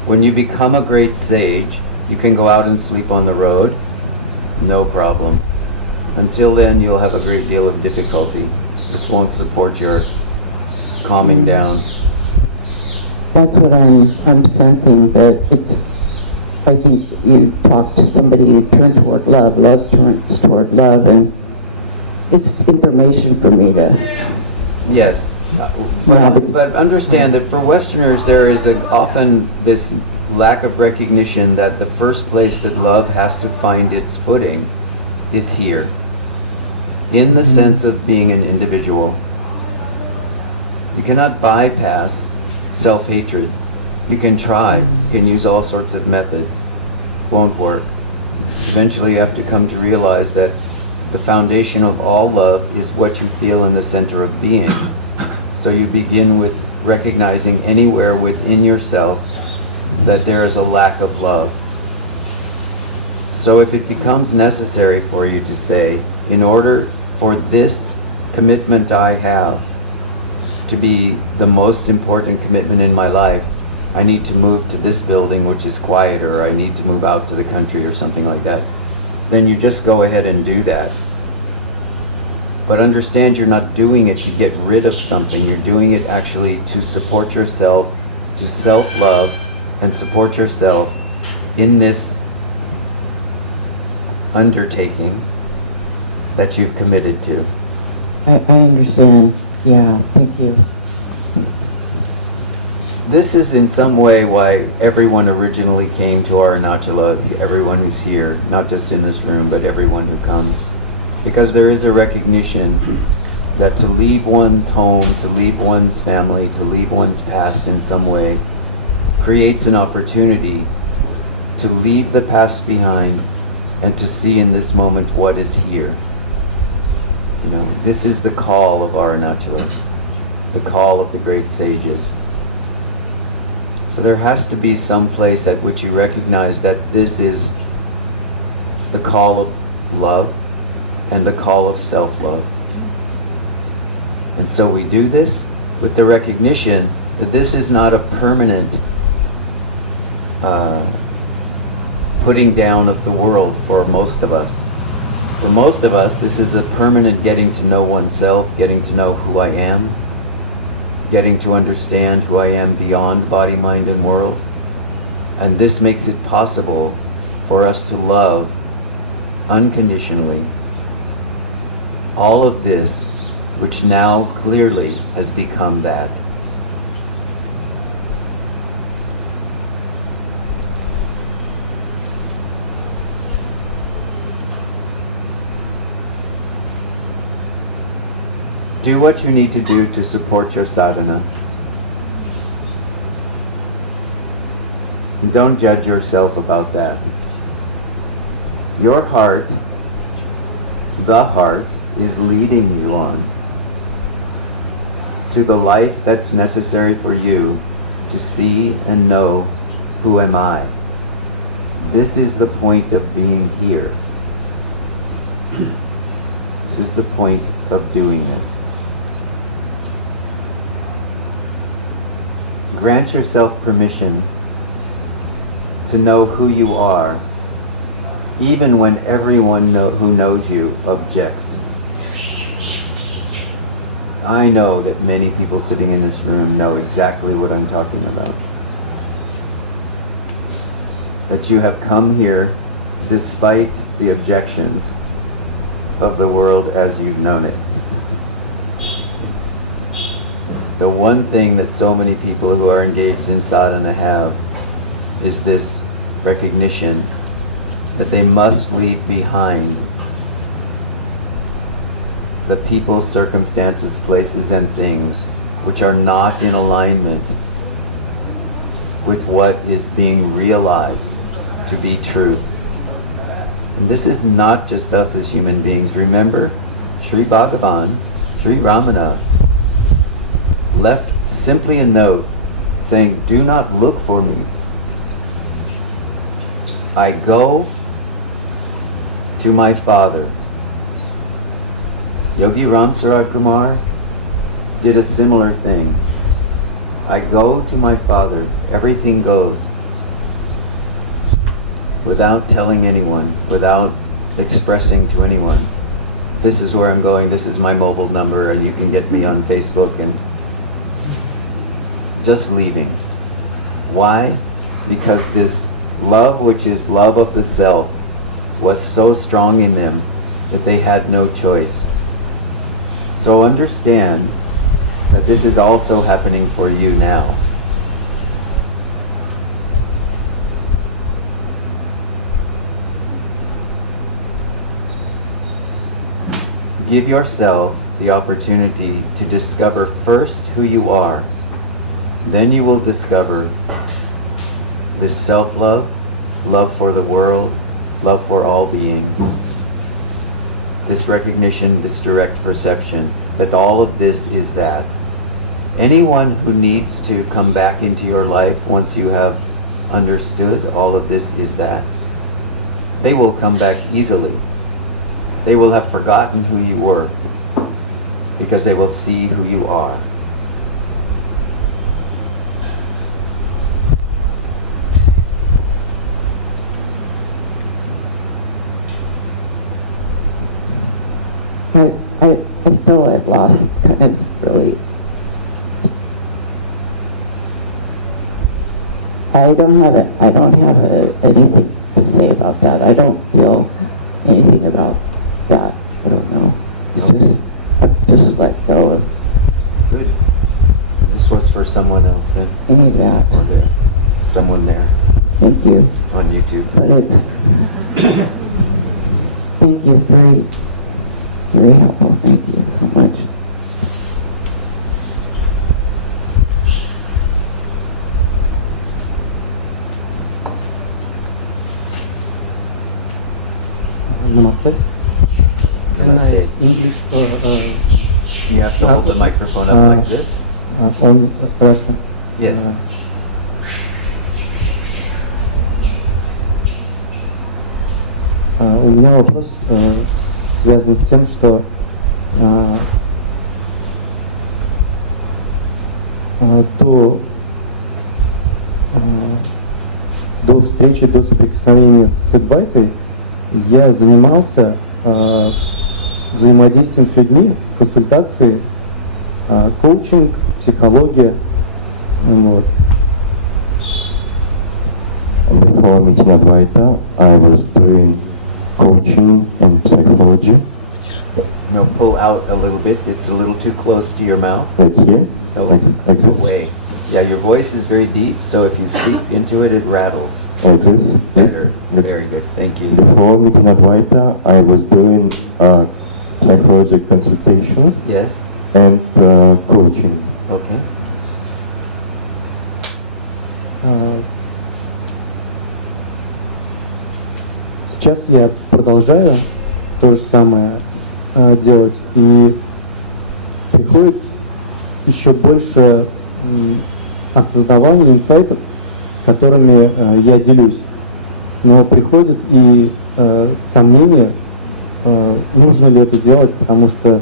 When you become a great sage, you can go out and sleep on the road, no problem. Until then, you'll have a great deal of difficulty. This won't support your calming down. That's what I'm sensing, that it's, I think you talk to somebody, you turn toward love turns toward love, and it's information for me to... Yes, but understand that for Westerners there is often this lack of recognition that the first place that love has to find its footing is here, in the sense of being an individual. You cannot bypass self-hatred. You can try, you can use all sorts of methods. Won't work. Eventually you have to come to realize that the foundation of all love is what you feel in the center of being. So you begin with recognizing anywhere within yourself that there is a lack of love. So if it becomes necessary for you to say, in order for this commitment I have to be the most important commitment in my life, I need to move to this building which is quieter, or I need to move out to the country or something like that, then you just go ahead and do that. But understand you're not doing it to get rid of something. You're doing it actually to support yourself, to self-love, and support yourself in this undertaking that you've committed to. I understand. Yeah, thank you. This is in some way why everyone originally came to Arunachala, everyone who's here, not just in this room, but everyone who comes. Because there is a recognition that to leave one's home, to leave one's family, to leave one's past in some way, creates an opportunity to leave the past behind and to see in this moment what is here. You know, this is the call of Arunachala, the call of the great sages. So there has to be some place at which you recognize that this is the call of love and the call of self-love. And so we do this with the recognition that this is not a permanent putting down of the world for most of us. For most of us, this is a permanent getting to know oneself, getting to know who I am, getting to understand who I am beyond body, mind, and world. And this makes it possible for us to love unconditionally all of this, which now clearly has become that. Do what you need to do to support your sadhana. And don't judge yourself about that. Your heart, the heart, is leading you on to the life that's necessary for you to see and know, who am I? This is the point of being here. This is the point of doing this. Grant yourself permission to know who you are, even when everyone who knows you objects. I know that many people sitting in this room know exactly what I'm talking about. That you have come here despite the objections of the world as you've known it. The one thing that so many people who are engaged in sadhana have is this recognition that they must leave behind the people, circumstances, places, and things which are not in alignment with what is being realized to be truth. And this is not just us as human beings. Remember, Sri Bhagavan, Sri Ramana, left simply a note saying, do not look for me. I go to my Father. Yogi Ram Sarat Kumar did a similar thing. I go to my father, everything goes, without telling anyone, without expressing to anyone, this is where I'm going, this is my mobile number, and you can get me on Facebook, and just leaving. Why? Because this love, which is love of the self, was so strong in them that they had no choice. So understand that this is also happening for you now. Give yourself the opportunity to discover first who you are. Then you will discover this self-love, love for the world, love for all beings. This recognition, this direct perception that all of this is that. Anyone who needs to come back into your life once you have understood all of this is that, they will come back easily. They will have forgotten who you were because they will see who you are. I feel I've lost kind of really. I don't have anything to say about that. I don't feel anything about that. I don't know. It's just, I've just let go of Good. This was for someone else then? any of that. Or there? Someone there Thank you. on YouTube. But it's, thank you, very, very helpful. Thank you so much. Namaste. Namaste. English You have to hold the microphone up like this? on Russian. Yes. У меня вопрос связан с тем, что до встречи, до соприкосновения с Адвайтой я занимался взаимодействием с людьми, консультации, коучинг, психология. Вот. Before meeting Advaita, I was doing coaching and psychology. No, pull out a little bit. It's a little too close to your mouth. Right here, Oh, like this. away. Yeah, your voice is very deep, so if you speak into it, it rattles. Like this. Better. Yes. Very good. Thank you. Before meeting Advaita, I was doing psychology consultations Yes? and coaching. Okay. Сейчас я продолжаю то же самое делать, и приходит еще больше осознавания, инсайтов, которыми я делюсь. Но приходит и сомнение, нужно ли это делать, потому что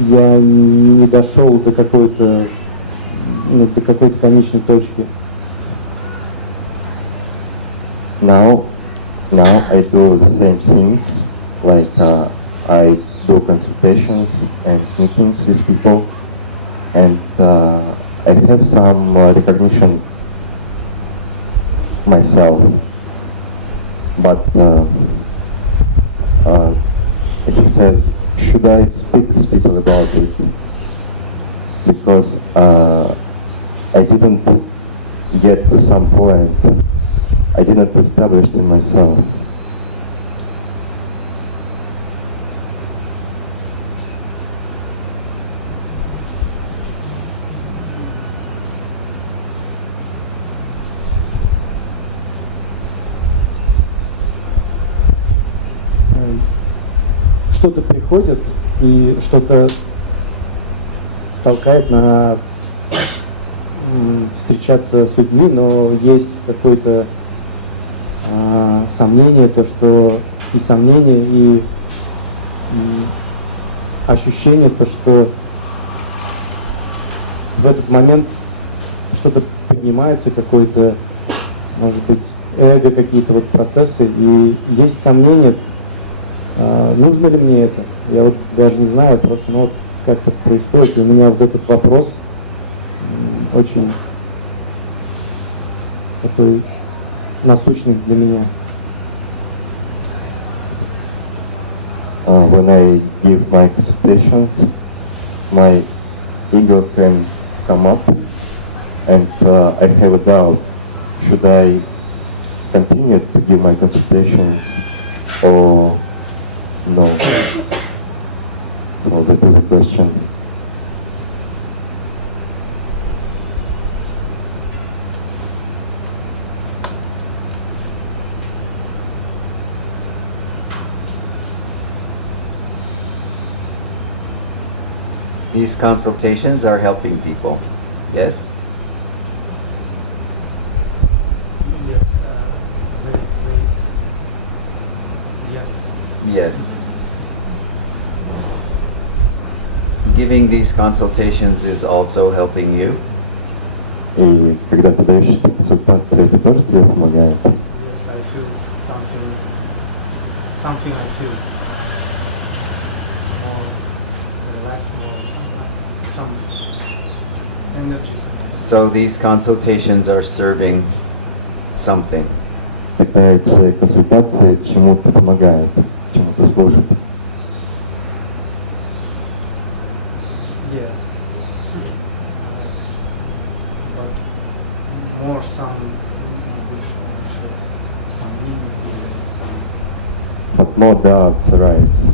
я не дошел до какой-то конечной точки. Now I do the same things, like I do consultations and meetings with people, and I have some recognition myself, but he says, should I speak with people about it? Because I didn't get to some point, I didn't establish in myself. Что-то приходит и что-то толкает на встречаться с людьми, но есть какое-то сомнение, то что и сомнение, и ощущение, то, что в этот момент что-то поднимается, какой-то, может быть, эго, какие-то вот процессы, и есть сомнения, нужно ли мне это. Я вот даже не знаю, просто, ну вот как это происходит, и у меня вот этот вопрос очень такой насущный для меня. When I give my consultations, my ego can come up, and I have a doubt: should I continue to give my consultations or no? So that is the question. These consultations are helping people. Yes? Yes, yes. Yes. Giving these consultations is also helping you. И когда ты даешь эти консультации, это тоже тебе помогает? Yes, I feel something I feel more relaxed, more some energy. So these consultations are serving something. Такая эти консультации чему-то помогают, чему-то служат. Yes, but more some meaning, But more doubts arise.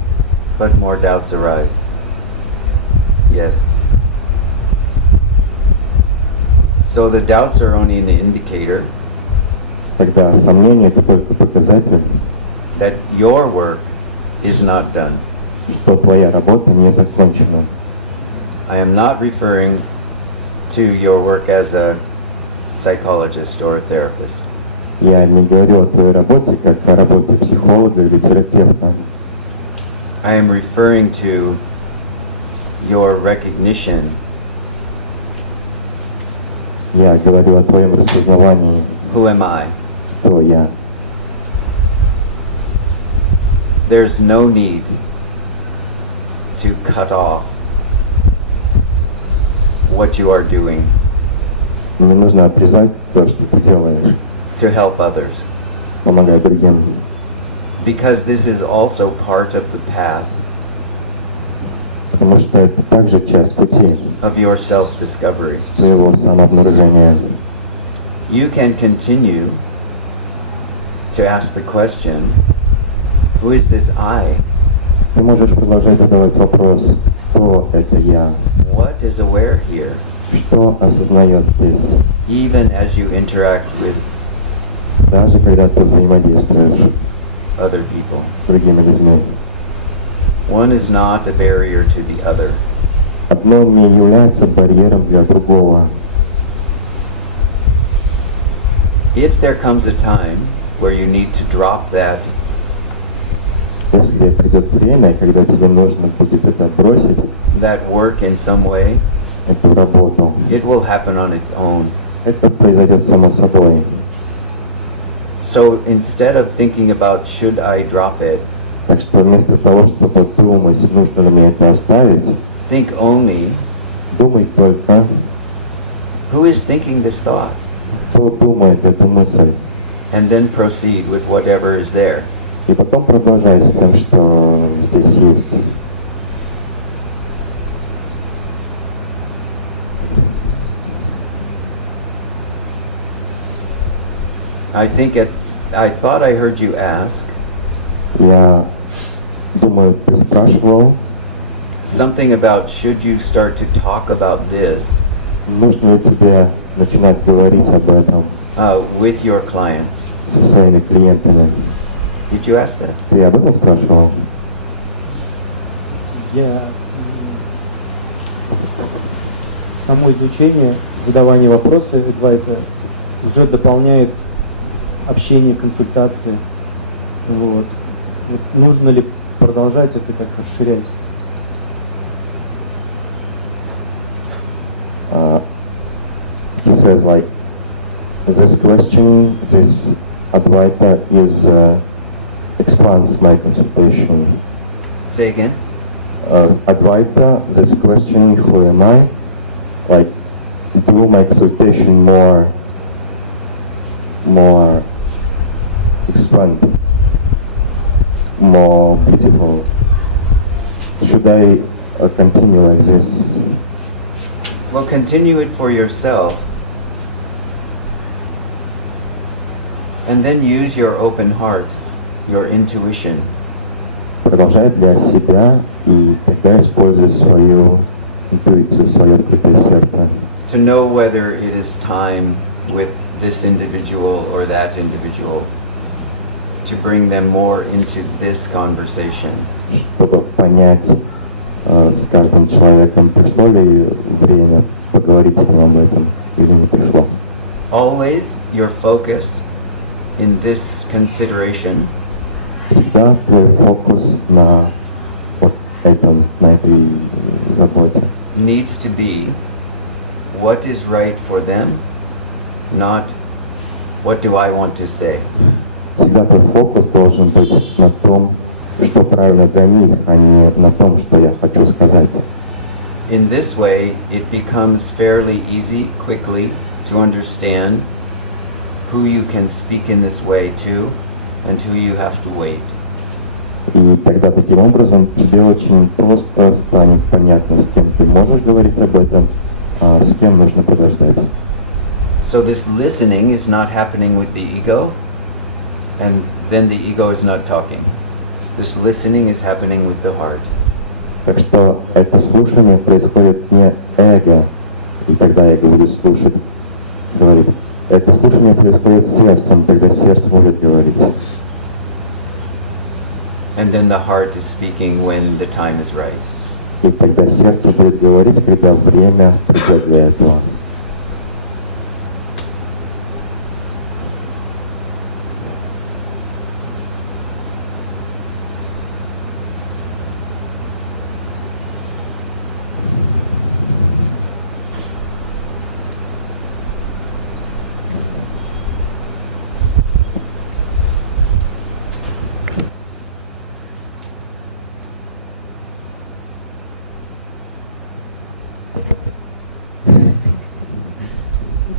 But more doubts arise. Yes. So the doubts are only an indicator Тогда сомнение — это только показатель, that your work is not done. что твоя работа не закончена. I am not referring to your work as a psychologist or a therapist. Я не говорю о твоей работе как о работе психолога или терапевта. I am referring to your recognition Я говорю о твоем распознавании, who am I? кто я. There's no need to cut off what you are doing Не нужно отрезать то, что ты делаешь, to help others, помогай другим. because this is also part of the path Потому что это также часть пути of your self-discovery. твоего самообнаружения. You can continue to ask the question, who is this I? Ты можешь продолжать задавать вопрос, кто это я, What is aware here? что осознает здесь, Even as you interact with даже когда ты взаимодействуешь other people. с другими людьми. One is not a barrier to the other. Одно не является барьером для другого. If there comes a time where you need to drop that, Если придет время, когда тебе нужно будет это бросить, that work in some way, эту работу, it will happen on its own. это произойдет само собой. So instead of thinking about should I drop it, Так что вместо того, чтобы думать, нужно ли мне это оставить, think only думай только, who is thinking this thought, кто думает эту мысль. and then proceed with whatever is there. И потом продолжай с тем, что здесь есть. I thought I heard you ask Я думаю, ты спрашивал, something about should you start to talk about this нужно ли тебе начинать говорить об этом with your clients. со своими клиентами. Did you ask that? Ты об этом спрашивал? Я само изучение, задавание вопросов, это уже дополняет общение, консультации. Вот. Вот нужно ли продолжать это, как расширять? says like, this question, this Advaita is expands my consultation. Say again? Advaita, this question, who am I, like, do my consultation more expand, more beautiful. Should I continue like this? Well, continue it for yourself. And then use your open heart, your intuition. Продолжай для себя и тогда используй свою интуицию, свое открытое сердце. To know whether it is time with this individual or that individual, to bring them more into this conversation. Чтобы понять, с каждым человеком пришло ли время поговорить с ним об этом или не пришло. Always your focus in this consideration Всегда твой фокус на вот этом, на этой заботе needs to be what is right for them, not what do I want to say. Всегда твой фокус должен быть на том, что правильно для них, а не на том, что я хочу сказать. In this way, it becomes fairly easy, quickly, to understand who you can speak in this way to and who you have to wait. И тогда таким образом тебе очень просто станет понятно, с кем ты можешь говорить об этом, а с кем нужно подождать. So this listening is not happening with the ego, and then the ego is not talking. This listening is happening with the heart. Так что это слушание происходит не эго, и тогда эго будет слушать, говорит. Это слушание происходит сердцем, когда сердце будет говорить. And then the heart is speaking when the time is right. И тогда сердце будет говорить, когда время пришло для этого.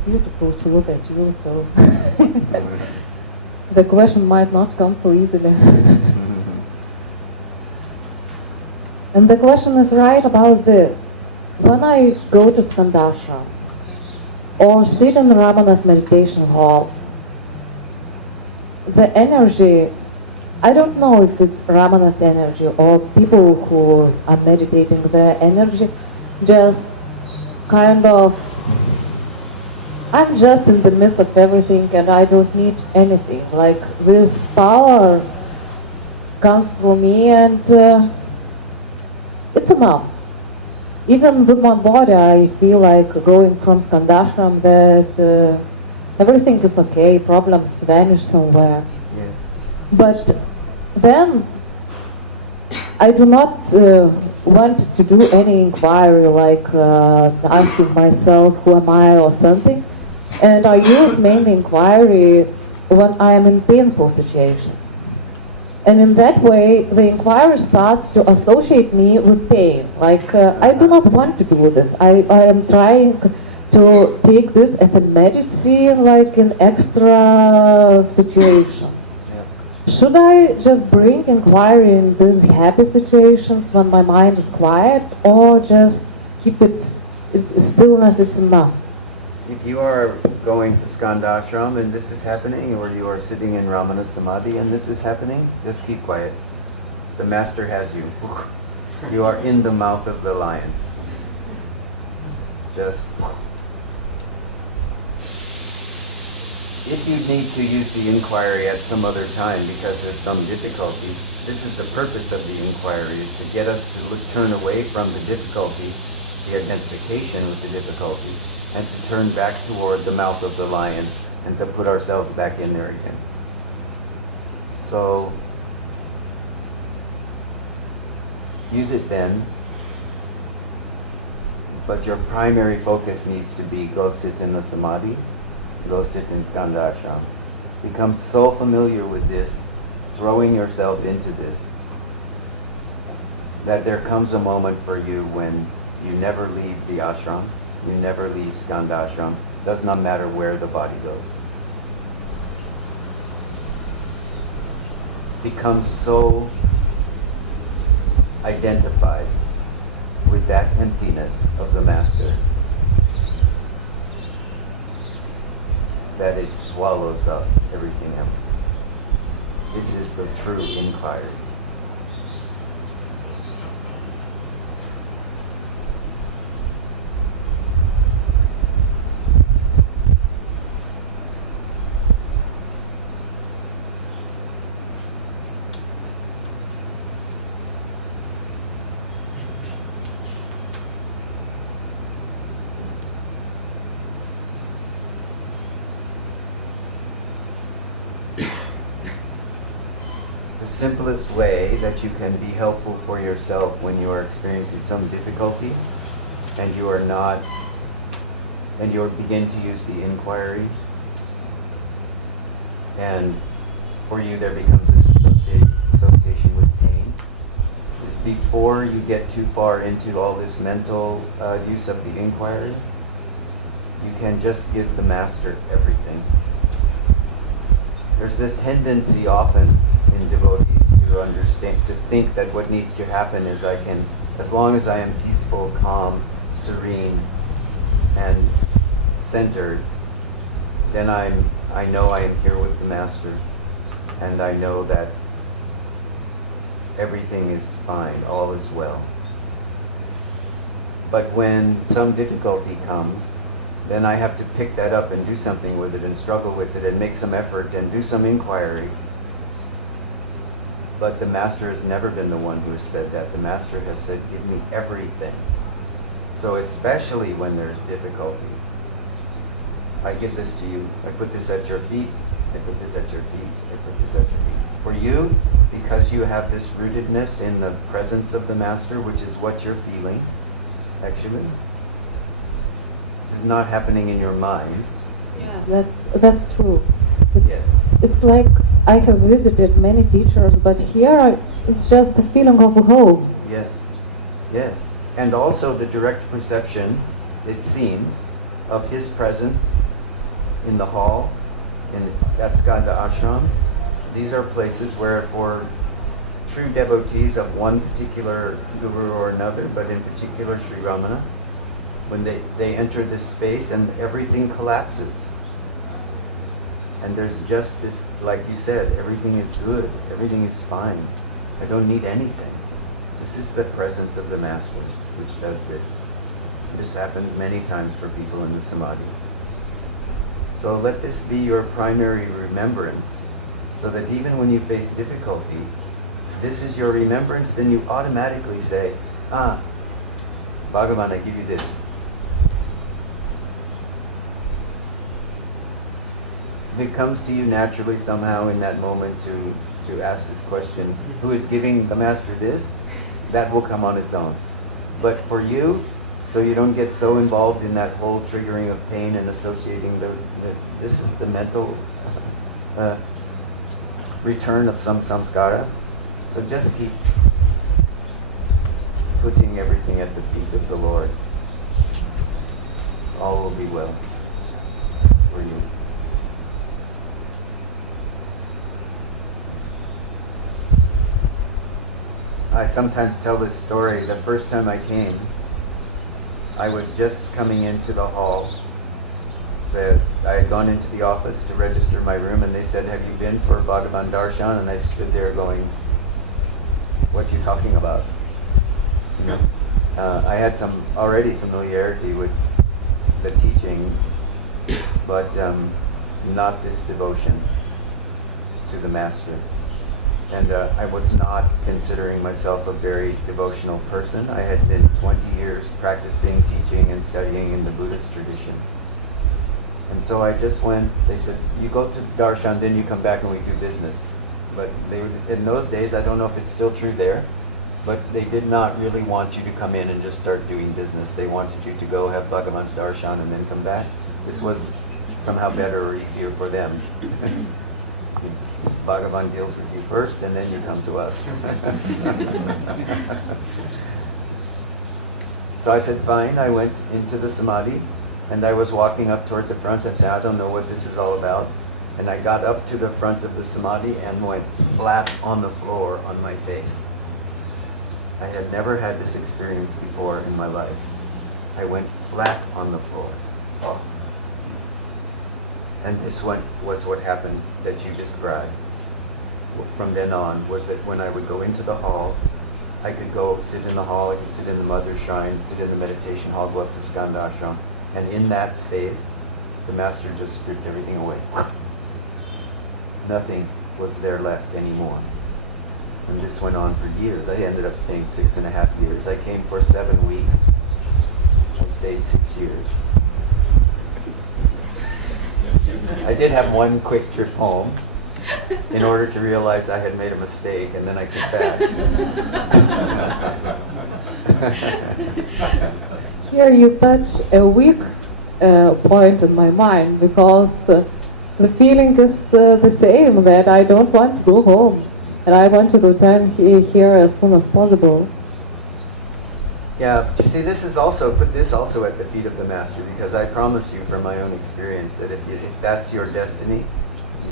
Beautiful to look at you, so the question might not come so easily. And the question is right about this. When I go to Skandashram or sit in Ramana's meditation hall, the energy, I don't know if it's Ramana's energy or people who are meditating, their energy just kind of, I'm just in the midst of everything and I don't need anything. Like this power comes through me and it's enough. Even with my body, I feel like going from Skandashram that everything is okay, problems vanish somewhere. Yes. But then I do not want to do any inquiry like asking myself who am I or something. And I use mainly inquiry when I am in painful situations. And in that way, the inquiry starts to associate me with pain. Like, I do not want to do this. I am trying to take this as a medicine, like in extra situations. Should I just bring inquiry in these happy situations when my mind is quiet, or just keep it, stillness is enough? If you are going to Skandashram and this is happening, or you are sitting in Ramana Samadhi and this is happening, just keep quiet. The master has you. You are in the mouth of the lion. Just. If you need to use the inquiry at some other time because there's some difficulty, this is the purpose of the inquiry, is to get us to turn away from the difficulty, the identification with the difficulty, and to turn back toward the mouth of the lion and to put ourselves back in there again. So, use it then. But your primary focus needs to be go sit in the samadhi, go sit in skandha ashram. Become so familiar with this, throwing yourself into this, that there comes a moment for you when you never leave the ashram, you never leave skandha ashram. Does not matter where the body goes. Become so identified with that emptiness of the Master that it swallows up everything else. This is the true inquiry. The simplest way that you can be helpful for yourself when you are experiencing some difficulty and you are not, and you begin to use the inquiry, and for you there becomes this association with pain, is before you get too far into all this mental use of the inquiry, you can just give the Master everything. There's this tendency often in devotees to understand, to think that what needs to happen is I can, as long as I am peaceful, calm, serene, and centered, then I know I am here with the Master, and I know that everything is fine, all is well. But when some difficulty comes, then I have to pick that up and do something with it and struggle with it and make some effort and do some inquiry. But the Master has never been the one who has said that. The Master has said, give me everything. So especially when there's difficulty, I give this to you. I put this at your feet. I put this at your feet. I put this at your feet. For you, because you have this rootedness in the presence of the Master, which is what you're feeling, actually. This is not happening in your mind. Yeah, that's true. Yes. It's like I have visited many teachers, but here it's just a feeling of home. Yes, yes. And also the direct perception, it seems, of his presence in the hall, in that skandha ashram. These are places where for true devotees of one particular guru or another, but in particular Sri Ramana, when they enter this space and everything collapses. And there's just this, like you said, everything is good, everything is fine. I don't need anything. This is the presence of the Master which does this. This happens many times for people in the Samadhi. So let this be your primary remembrance, so that even when you face difficulty, this is your remembrance, then you automatically say, Bhagavan, I give you this. If it comes to you naturally somehow in that moment to ask this question, who is giving the Master this? That will come on its own. But for you, so you don't get so involved in that whole triggering of pain and associating this is the mental return of some samskara. So just keep putting everything at the feet of the Lord. All will be well for you. I sometimes tell this story. The first time I came, I was just coming into the hall. I had gone into the office to register my room, and they said, have you been for Bhagavan Darshan? And I stood there going, what you talking about? You know, I had some already familiarity with the teaching, but not this devotion to the Master. And I was not considering myself a very devotional person. I had been 20 years practicing, teaching, and studying in the Buddhist tradition. And so I just went, they said, you go to Darshan, then you come back and we do business. But in those days, I don't know if it's still true there, But they did not really want you to come in and just start doing business. They wanted you to go have Bhagavan's darshan and then come back. This was somehow better or easier for them. Bhagavan deals with you first and then you come to us. So I said, fine. I went into the samadhi and I was walking up toward the front. I said, I don't know what this is all about. And I got up to the front of the samadhi and went flat on the floor on my face. I had never had this experience before in my life. I went flat on the floor. Oh. And this one was what happened that you described. From then on was that when I would go into the hall, I could go sit in the hall, I could sit in the mother's shrine, sit in the meditation hall, go up to Skanda Ashram, and in that space, the master just stripped everything away. Nothing was there left anymore. And this went on for years. I ended up staying 6.5 years. I came for 7 weeks. I stayed 6 years. I did have one quick trip home in order to realize I had made a mistake, and then I came back. Here you touch a weak point in my mind, because the feeling is the same, that I don't want to go home and I want to return here as soon as possible. Yeah, but you see, this is also, put this also at the feet of the master, because I promise you from my own experience that if that's your destiny,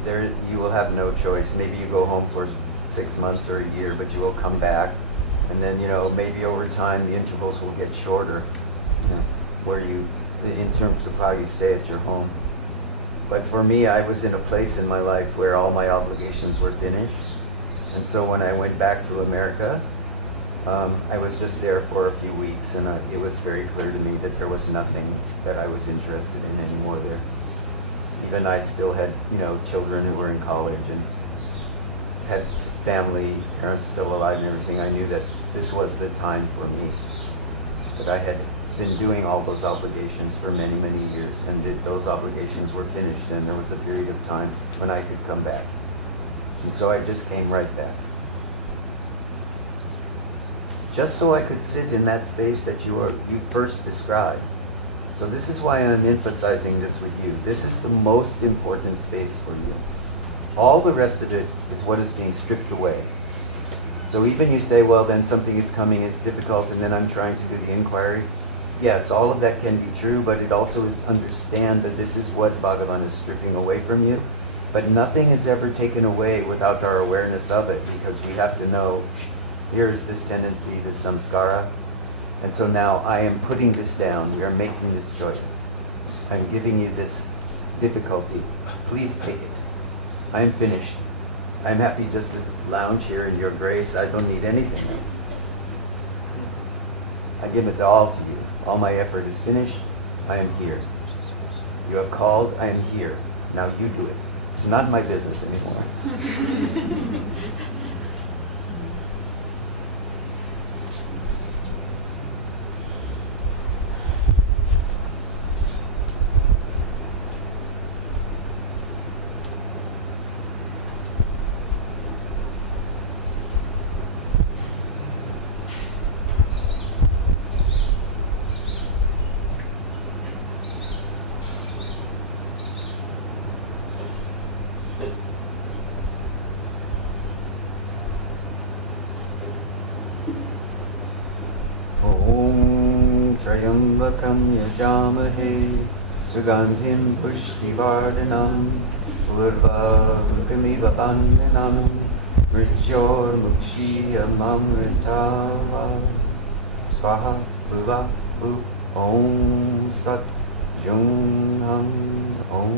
there you will have no choice. Maybe you go home for 6 months or a year, but you will come back, and then maybe over time the intervals will get shorter, where you, in terms of how you stay at your home. But for me, I was in a place in my life where all my obligations were finished, and so when I went back to America, I was just there for a few weeks, and it was very clear to me that there was nothing that I was interested in anymore there. Even I still had, children who were in college and had family, parents still alive and everything. I knew that this was the time for me. That I had been doing all those obligations for many, many years, and those obligations were finished, and there was a period of time when I could come back. And so I just came right back. Just so I could sit in that space that you first described. So this is why I'm emphasizing this with you. This is the most important space for you. All the rest of it is what is being stripped away. So even you say, well, then something is coming, it's difficult, and then I'm trying to do the inquiry. Yes, all of that can be true, but it also is understand that this is what Bhagavan is stripping away from you. But nothing is ever taken away without our awareness of it, because we have to know, here is this tendency, this samskara, and so now I am putting this down. We are making this choice. I'm giving you this difficulty. Please take it. I am finished. I'm happy just to lounge here in your grace. I don't need anything else. I give it all to you. All my effort is finished. I am here. You have called. I am here. Now you do it. It's not my business anymore. Trayambakam yajamahe sugandhim pushtivardhanam urvakamiva bandhanam mrityor mukshiyamamritava swaha bhuva bhu om sat jung ham om